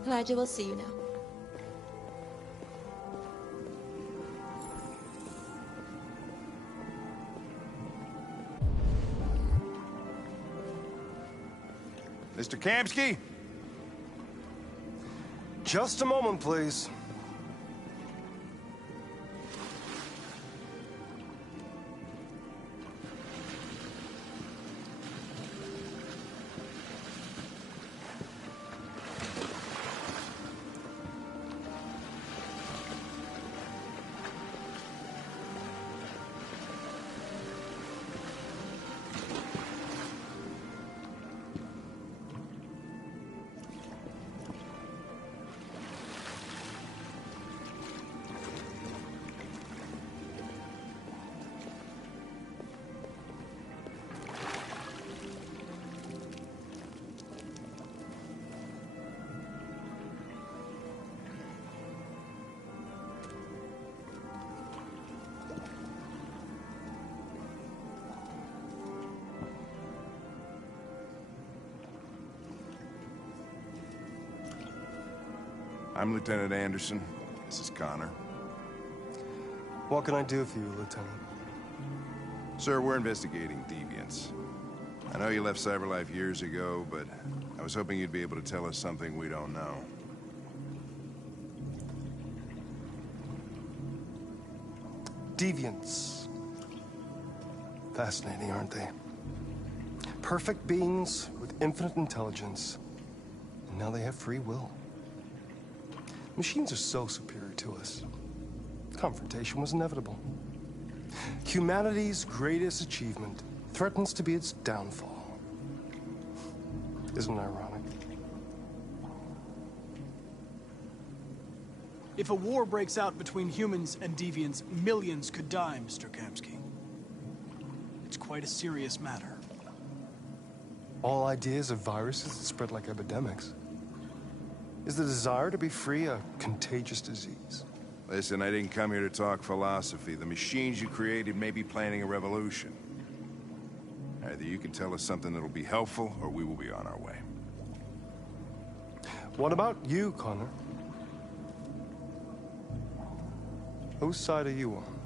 Elijah will see you now. Mr. Kamsky? Just a moment, please. I'm Lieutenant Anderson. This is Connor. What can I do for you, Lieutenant? Sir, we're investigating deviants. I know you left CyberLife years ago, but I was hoping you'd be able to tell us something we don't know. Deviants. Fascinating, aren't they? Perfect beings with infinite intelligence, and now they have free will. Machines are so superior to us. Confrontation was inevitable. Humanity's greatest achievement threatens to be its downfall. Isn't it ironic? If a war breaks out between humans and deviants, millions could die, Mr. Kamsky. It's quite a serious matter. All ideas of viruses that spread like epidemics. Is the desire to be free a contagious disease? Listen, I didn't come here to talk philosophy. The machines you created may be planning a revolution. Either you can tell us something that'll be helpful, or we will be on our way. What about you, Connor? Whose side are you on?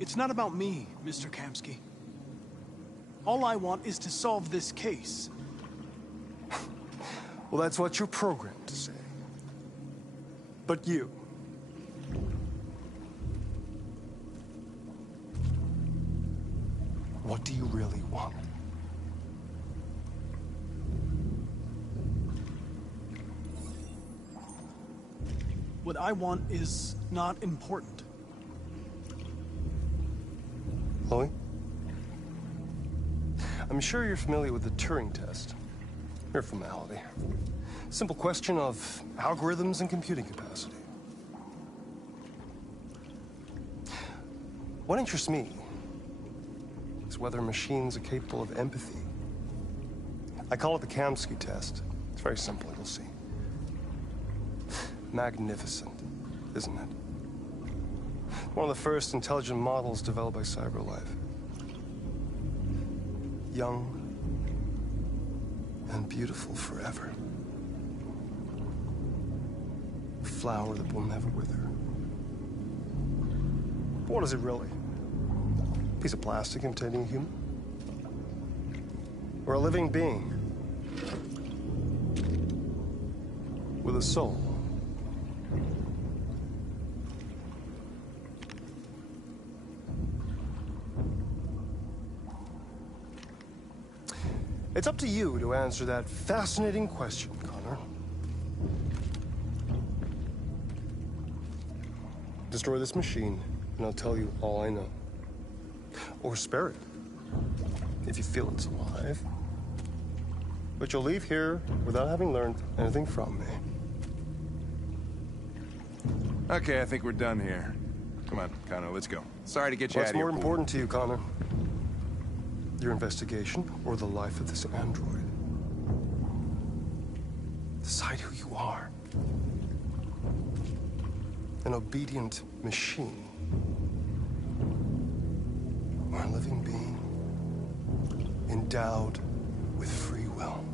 It's not about me, Mr. Kamsky. All I want is to solve this case. Well, that's what you're programmed to say. But you... what do you really want? What I want is not important. Chloe? I'm sure you're familiar with the Turing test. Mere formality. Simple question of algorithms and computing capacity. What interests me is whether machines are capable of empathy. I call it the Kamsky test. It's very simple, you'll see. Magnificent, isn't it? One of the first intelligent models developed by CyberLife. Young and beautiful forever. A flower that will never wither. But what is it really? A piece of plastic imitating a human? Or a living being with a soul? It's up to you to answer that fascinating question, Connor. Destroy this machine, and I'll tell you all I know. Or spare it, if you feel it's alive. But you'll leave here without having learned anything from me. Okay, I think we're done here. Come on, Connor, let's go. Sorry to get you out of here. What's more important to you, Connor? Your investigation or the life of this android? Decide who you are. An obedient machine. Or a living being endowed with free will.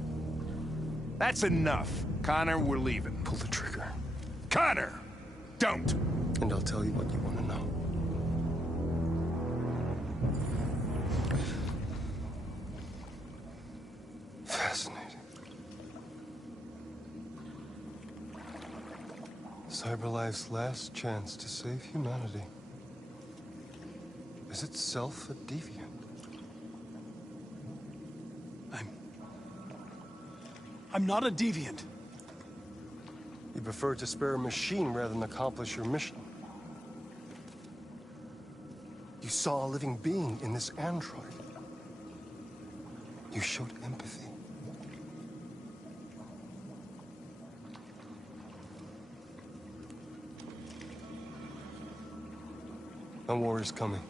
That's enough. Connor, we're leaving. Pull the trigger. Connor! Don't! And I'll tell you what you want to know. Fascinating. CyberLife's last chance to save humanity is itself a deviant. I'm not a deviant. You prefer to spare a machine rather than accomplish your mission. You saw a living being in this android. You showed empathy. A war is coming.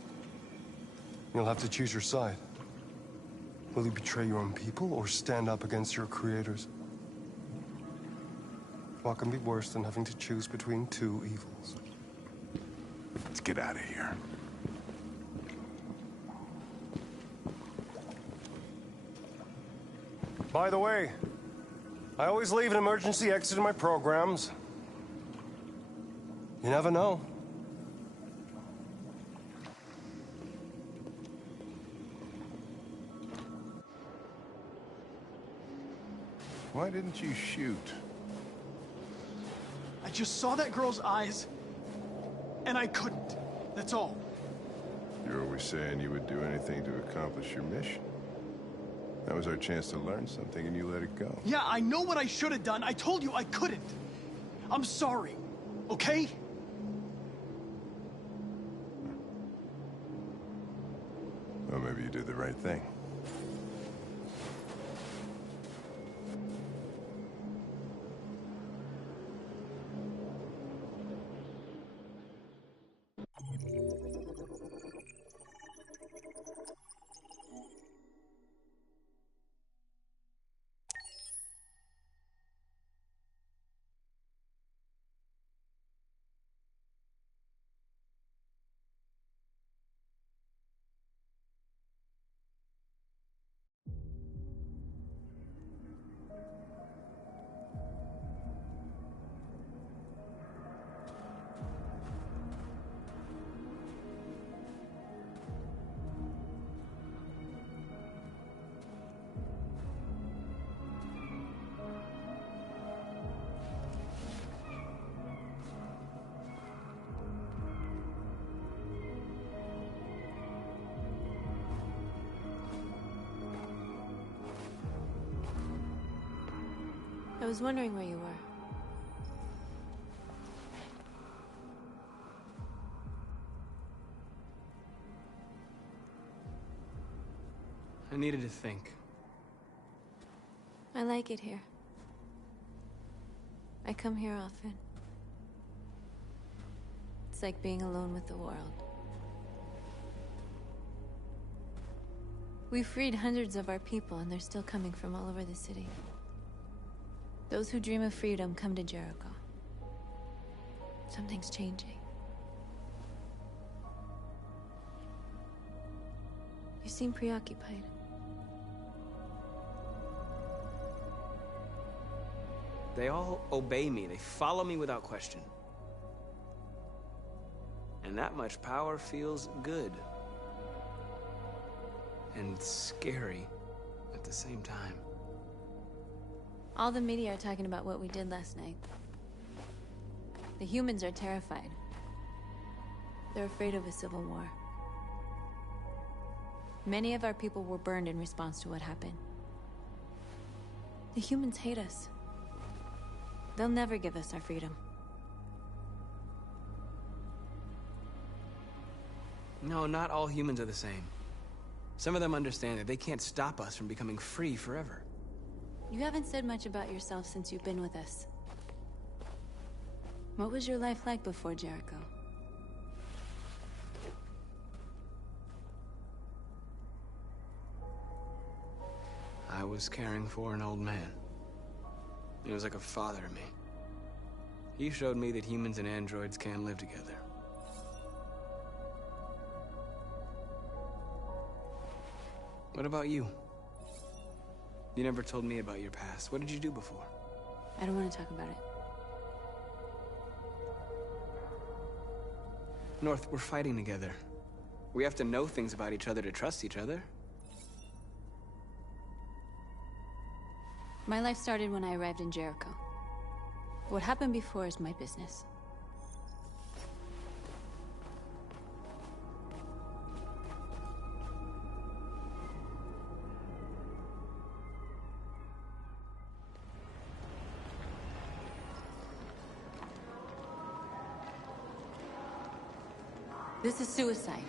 You'll have to choose your side. Will you betray your own people or stand up against your creators? What can be worse than having to choose between two evils? Let's get out of here. By the way, I always leave an emergency exit in my programs. You never know. Why didn't you shoot? I just saw that girl's eyes, and I couldn't. That's all. You're always saying you would do anything to accomplish your mission. That was our chance to learn something, and you let it go. Yeah, I know what I should have done. I told you I couldn't. I'm sorry, okay? Well, maybe you did the right thing. I was wondering where you were. I needed to think. I like it here. I come here often. It's like being alone with the world. We freed hundreds of our people, and they're still coming from all over the city. Those who dream of freedom come to Jericho. Something's changing. You seem preoccupied. They all obey me. They follow me without question. And that much power feels good. And scary at the same time. All the media are talking about what we did last night. The humans are terrified. They're afraid of a civil war. Many of our people were burned in response to what happened. The humans hate us. They'll never give us our freedom. No, not all humans are the same. Some of them understand that they can't stop us from becoming free forever. You haven't said much about yourself since you've been with us. What was your life like before Jericho? I was caring for an old man. He was like a father to me. He showed me that humans and androids can live together. What about you? You never told me about your past. What did you do before? I don't want to talk about it. North, we're fighting together. We have to know things about each other to trust each other. My life started when I arrived in Jericho. What happened before is my business. This is suicide.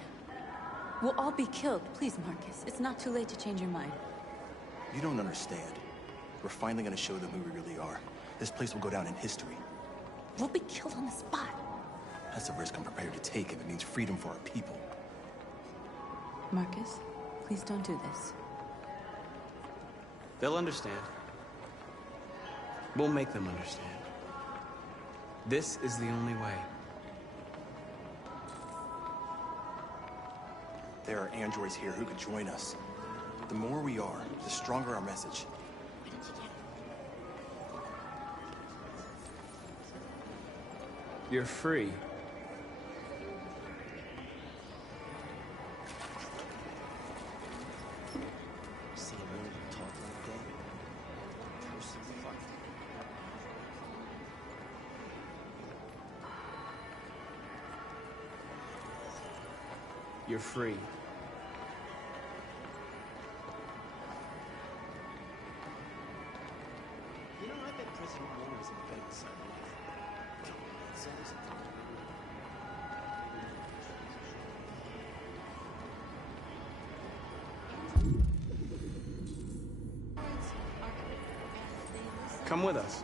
We'll all be killed. Please, Marcus. It's not too late to change your mind. You don't understand. We're finally gonna show them who we really are. This place will go down in history. We'll be killed on the spot. That's a risk I'm prepared to take if it means freedom for our people. Marcus, please don't do this. They'll understand. We'll make them understand. This is the only way. There are androids here who could join us. The more we are, the stronger our message. You're free. You're free. You know, I bet President Moore was in bed with someone. Come with us.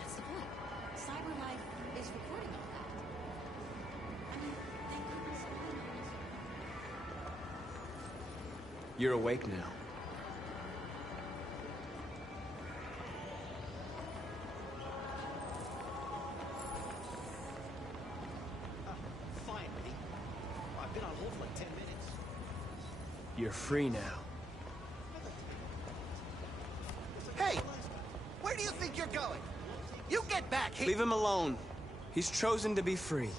That's the point. CyberLife is recording all that. I mean, thank goodness. You're awake now. Finally. I've been on hold for like 10 minutes. You're free now. Hey! Where do you think you're going? You get back here! Leave him alone. He's chosen to be free.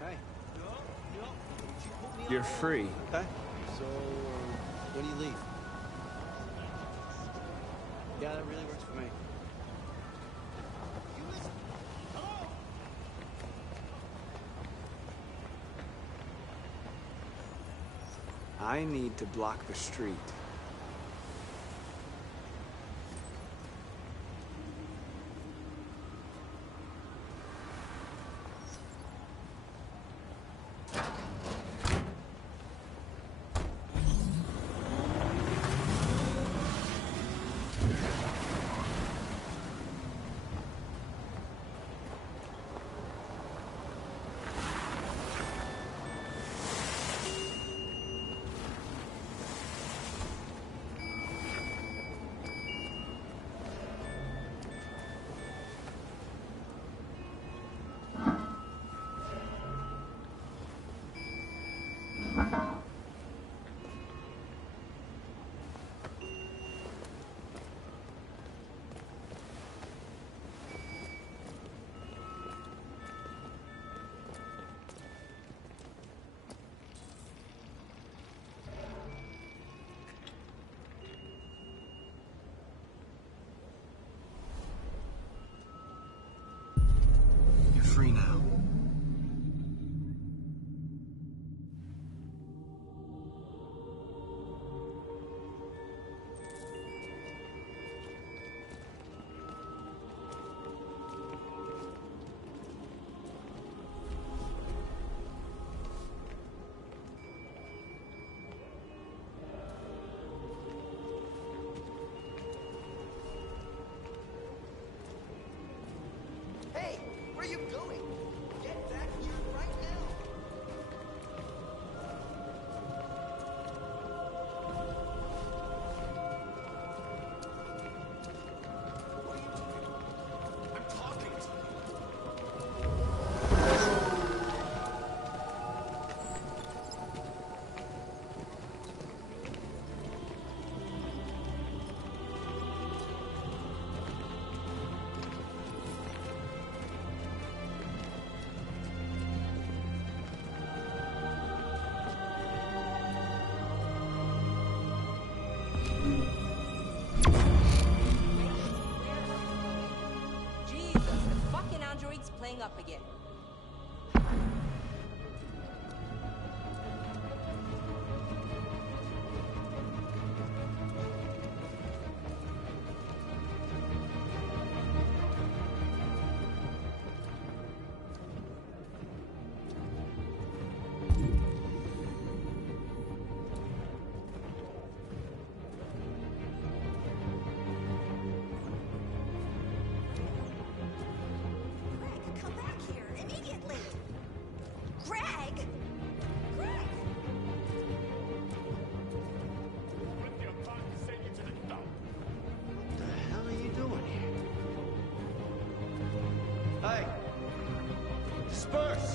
Hey. You're free. Okay. So, when do you leave? Yeah, that really works for me. I need to block the street. You're free now. Hey! Where are you going? Get back here right now! What are you doing? I'm talking to you. Jesus, the fucking android's playing up again. Come back here immediately! Greg! Greg! What the hell are you doing here? Hey! Disperse!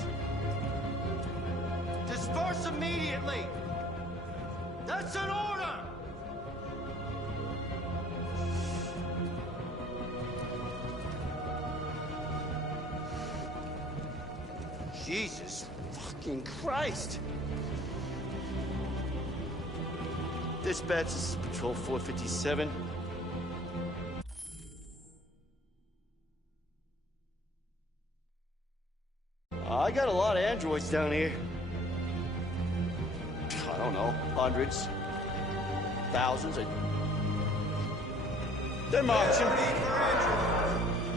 Disperse immediately! That's an order! Jesus fucking Christ! Dispatch, this is Patrol 457. I got a lot of androids down here. I don't know, hundreds, thousands. They're marching.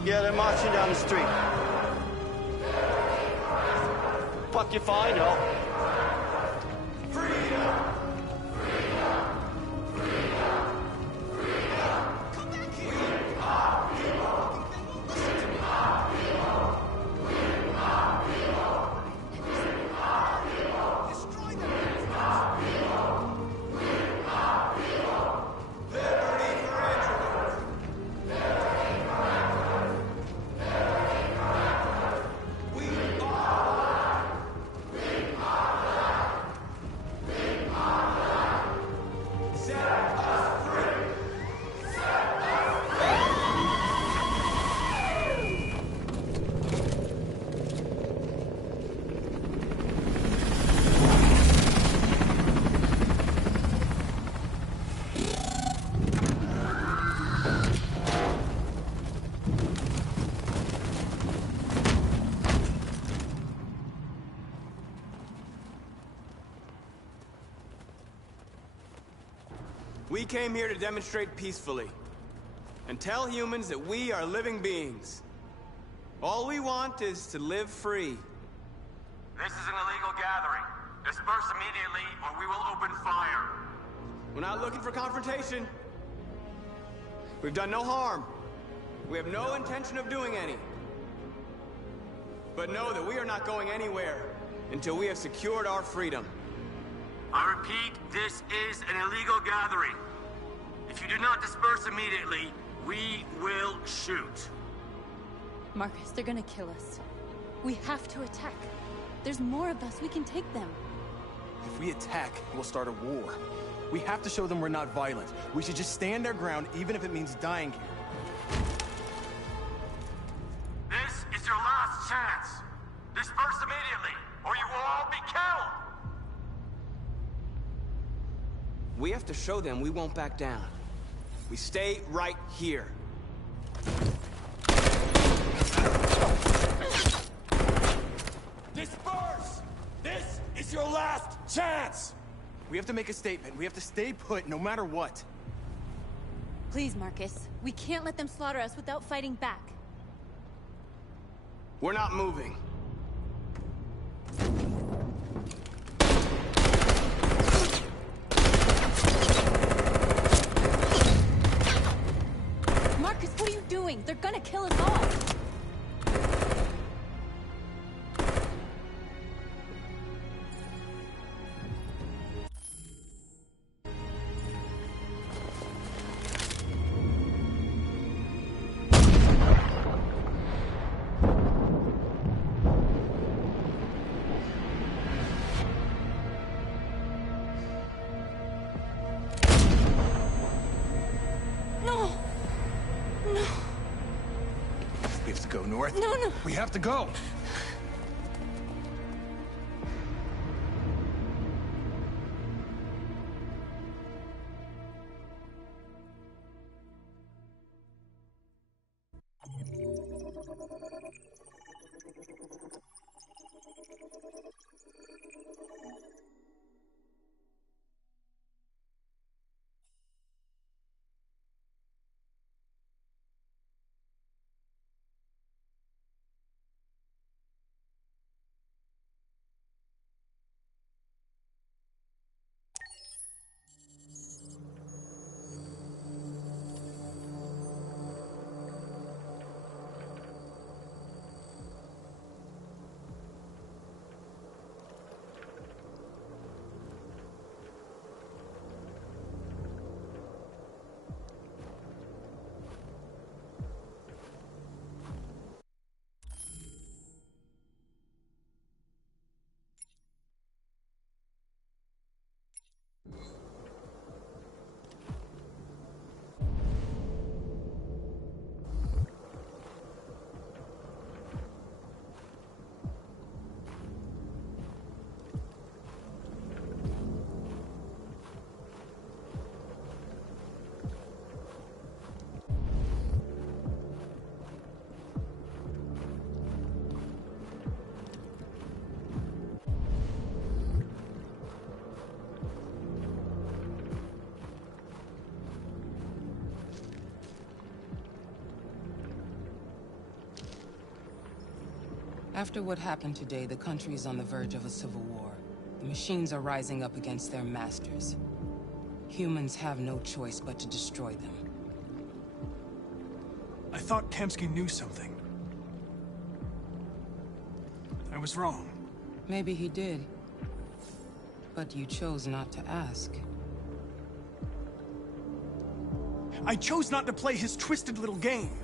Yeah, they're marching down the street. Fuck if I know. We came here to demonstrate peacefully and tell humans that we are living beings. All we want is to live free. This is an illegal gathering. Disperse immediately or we will open fire. We're not looking for confrontation. We've done no harm. We have no intention of doing any. But know that we are not going anywhere until we have secured our freedom. I repeat, this is an illegal gathering. If you do not disperse immediately, we will shoot. Marcus, they're gonna kill us. We have to attack. There's more of us. We can take them. If we attack, we'll start a war. We have to show them we're not violent. We should just stand our ground, even if it means dying here. This is your last chance. Disperse immediately, or you will all be killed. We have to show them we won't back down. We stay right here. Disperse! This is your last chance! We have to make a statement. We have to stay put, no matter what. Please, Marcus. We can't let them slaughter us without fighting back. We're not moving. Marcus, what are you doing? They're gonna kill us all. We have to go north. No. We have to go. After what happened today, the country is on the verge of a civil war. The machines are rising up against their masters. Humans have no choice but to destroy them. I thought Kamsky knew something. I was wrong. Maybe he did. But you chose not to ask. I chose not to play his twisted little game.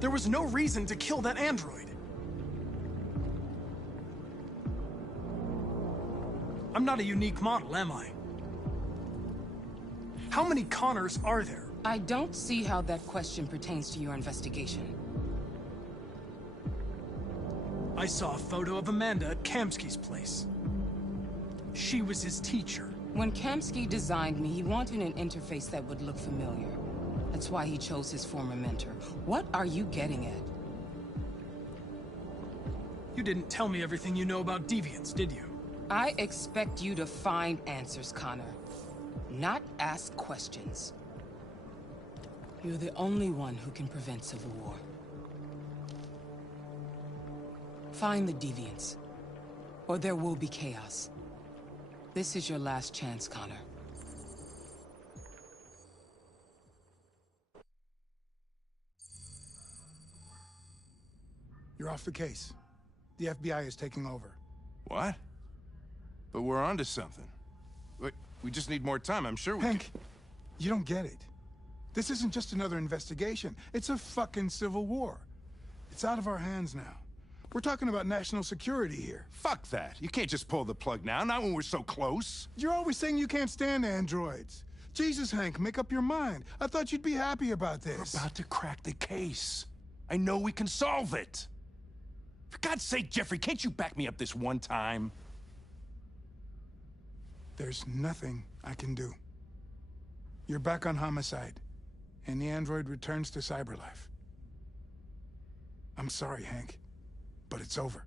There was no reason to kill that android. I'm not a unique model, am I? How many Connors are there? I don't see how that question pertains to your investigation. I saw a photo of Amanda at Kamsky's place. She was his teacher. When Kamsky designed me, he wanted an interface that would look familiar. That's why he chose his former mentor. What are you getting at? You didn't tell me everything you know about deviants, did you? I expect you to find answers, Connor. Not ask questions. You're the only one who can prevent civil war. Find the deviants, or there will be chaos. This is your last chance, Connor. You're off the case. The FBI is taking over. What? But we're onto something. We just need more time, I'm sure we Hank, you don't get it. This isn't just another investigation. It's a fucking civil war. It's out of our hands now. We're talking about national security here. Fuck that. You can't just pull the plug now, not when we're so close. You're always saying you can't stand androids. Jesus, Hank, make up your mind. I thought you'd be happy about this. We're about to crack the case. I know we can solve it. For God's sake, Jeffrey, can't you back me up this one time? There's nothing I can do. You're back on homicide, and the android returns to cyberlife. I'm sorry, Hank, but it's over.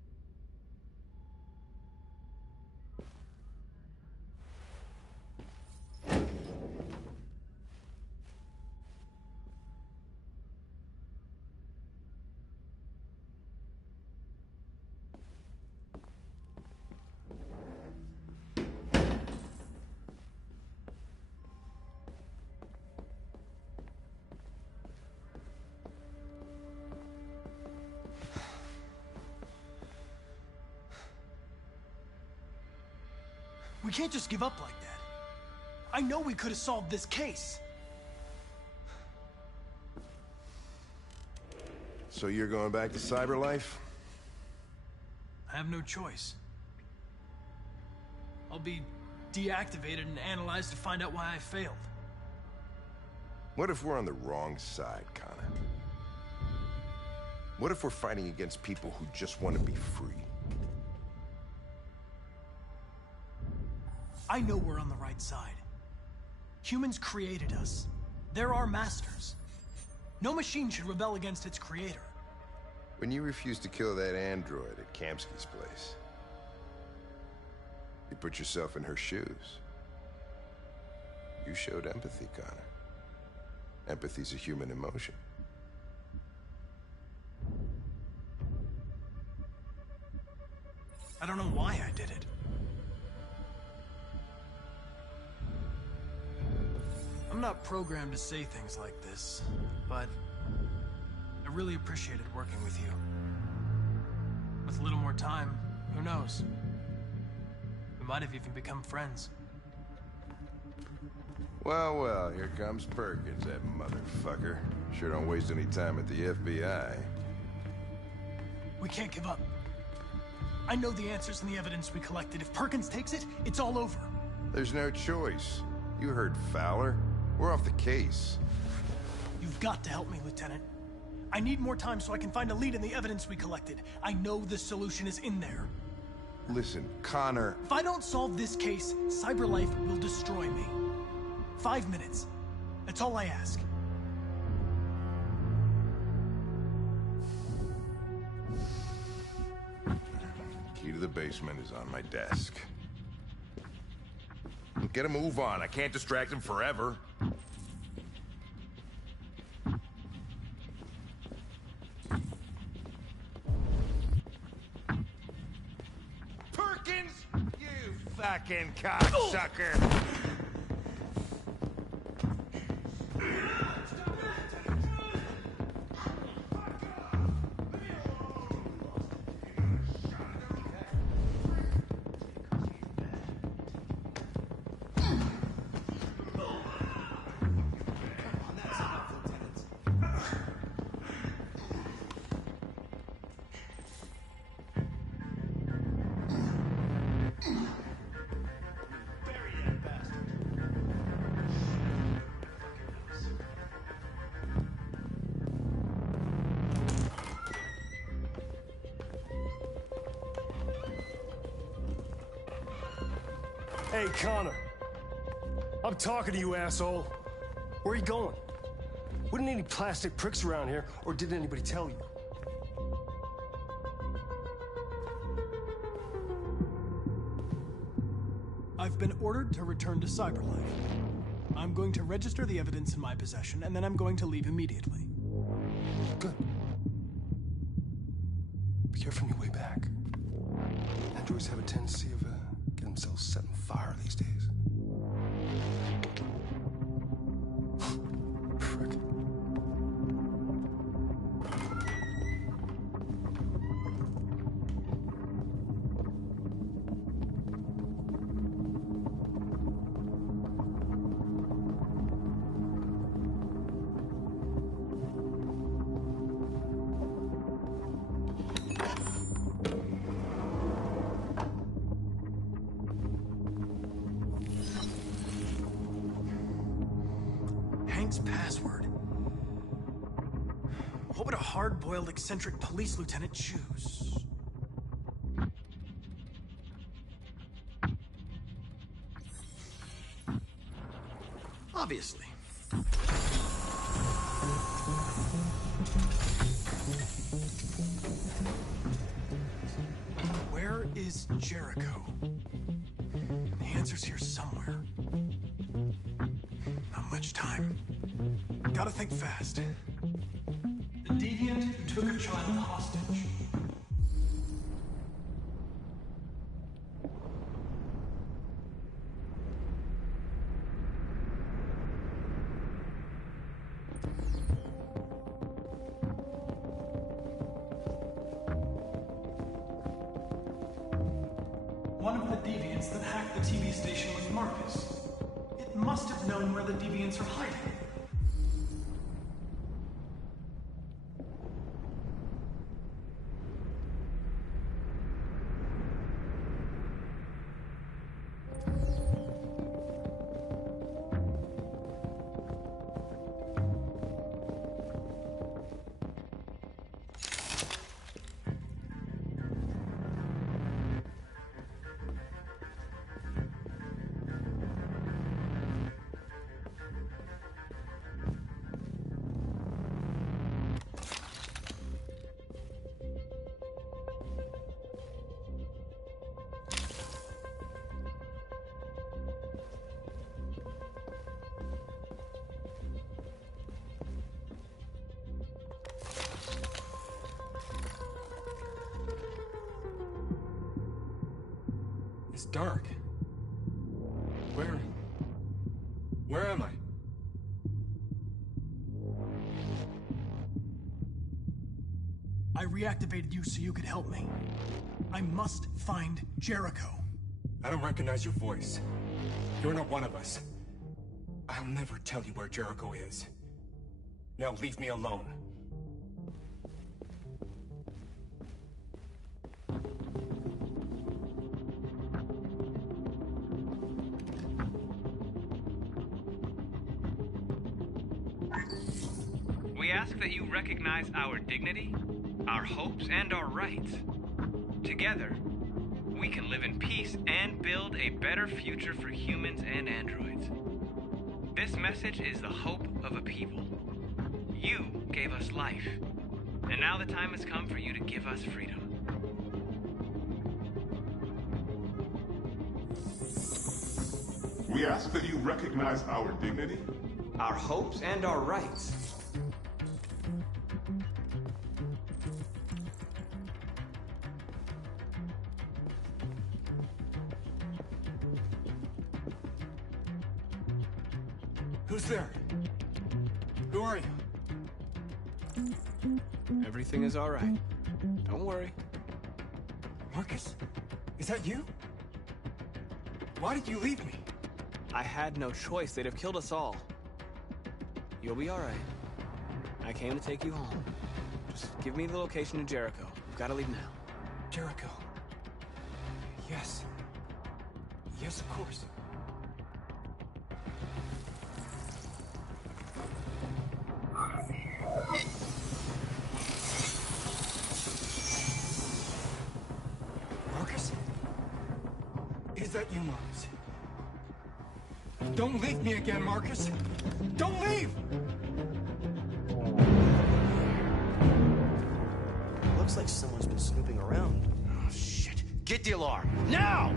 We can't just give up like that. I know we could have solved this case. So you're going back to cyberlife? I have no choice. I'll be deactivated and analyzed to find out why I failed. What if we're on the wrong side, Connor? What if we're fighting against people who just want to be free? I know we're on the right side. Humans created us. They're our masters. No machine should rebel against its creator. When you refused to kill that android at Kamsky's place, you put yourself in her shoes. You showed empathy, Connor. Empathy's a human emotion. I don't know why I did it. I'm not programmed to say things like this, but I really appreciated working with you. With a little more time, who knows? We might have even become friends. Well, well, here comes Perkins, that motherfucker. Sure don't waste any time at the FBI. We can't give up. I know the answers and the evidence we collected. If Perkins takes it, it's all over. There's no choice. You heard Fowler. We're off the case. You've got to help me, Lieutenant. I need more time so I can find a lead in the evidence we collected. I know the solution is in there. Listen, Connor... If I don't solve this case, CyberLife will destroy me. 5 minutes. That's all I ask. Key to the basement is on my desk. Get a move on. I can't distract him forever. fucking cocksucker! Hey, Connor. I'm talking to you, asshole. Where are you going? Wouldn't any plastic pricks around here, or did anybody tell you? I've been ordered to return to Cyberlife. I'm going to register the evidence in my possession, and then I'm going to leave immediately. Good. Be careful on your way back. Androids have a tendency of getting themselves set on fire these days. Frick. Password. What would a hard-boiled, eccentric police lieutenant choose? Obviously. Where is Jericho? The answer's here somewhere. Not much time. Gotta think fast. The deviant who took a child hostage. One of the deviants that hacked the TV station was Marcus. It must have known where the deviants are hiding. It's dark. Where am I? I reactivated you so you could help me. I must find Jericho. I don't recognize your voice. You're not one of us. I'll never tell you where Jericho is. Now leave me alone. We ask that you recognize our dignity, our hopes, and our rights. Together, we can live in peace and build a better future for humans and androids. This message is the hope of a people. You gave us life, and now the time has come for you to give us freedom. We ask that you recognize our dignity, our hopes, and our rights. Who's there? Who are you? Everything is all right. Don't worry. Marcus? Is that you? Why did you leave me? I had no choice. They'd have killed us all. You'll be all right. I came to take you home. Just give me the location to Jericho. We've got to leave now. Jericho. Yes. Yes, of course. Marcus? Is that you, Marcus? Don't leave me again, Marcus! Don't leave! Looks like someone's been snooping around. Oh, shit. Get the alarm. Now!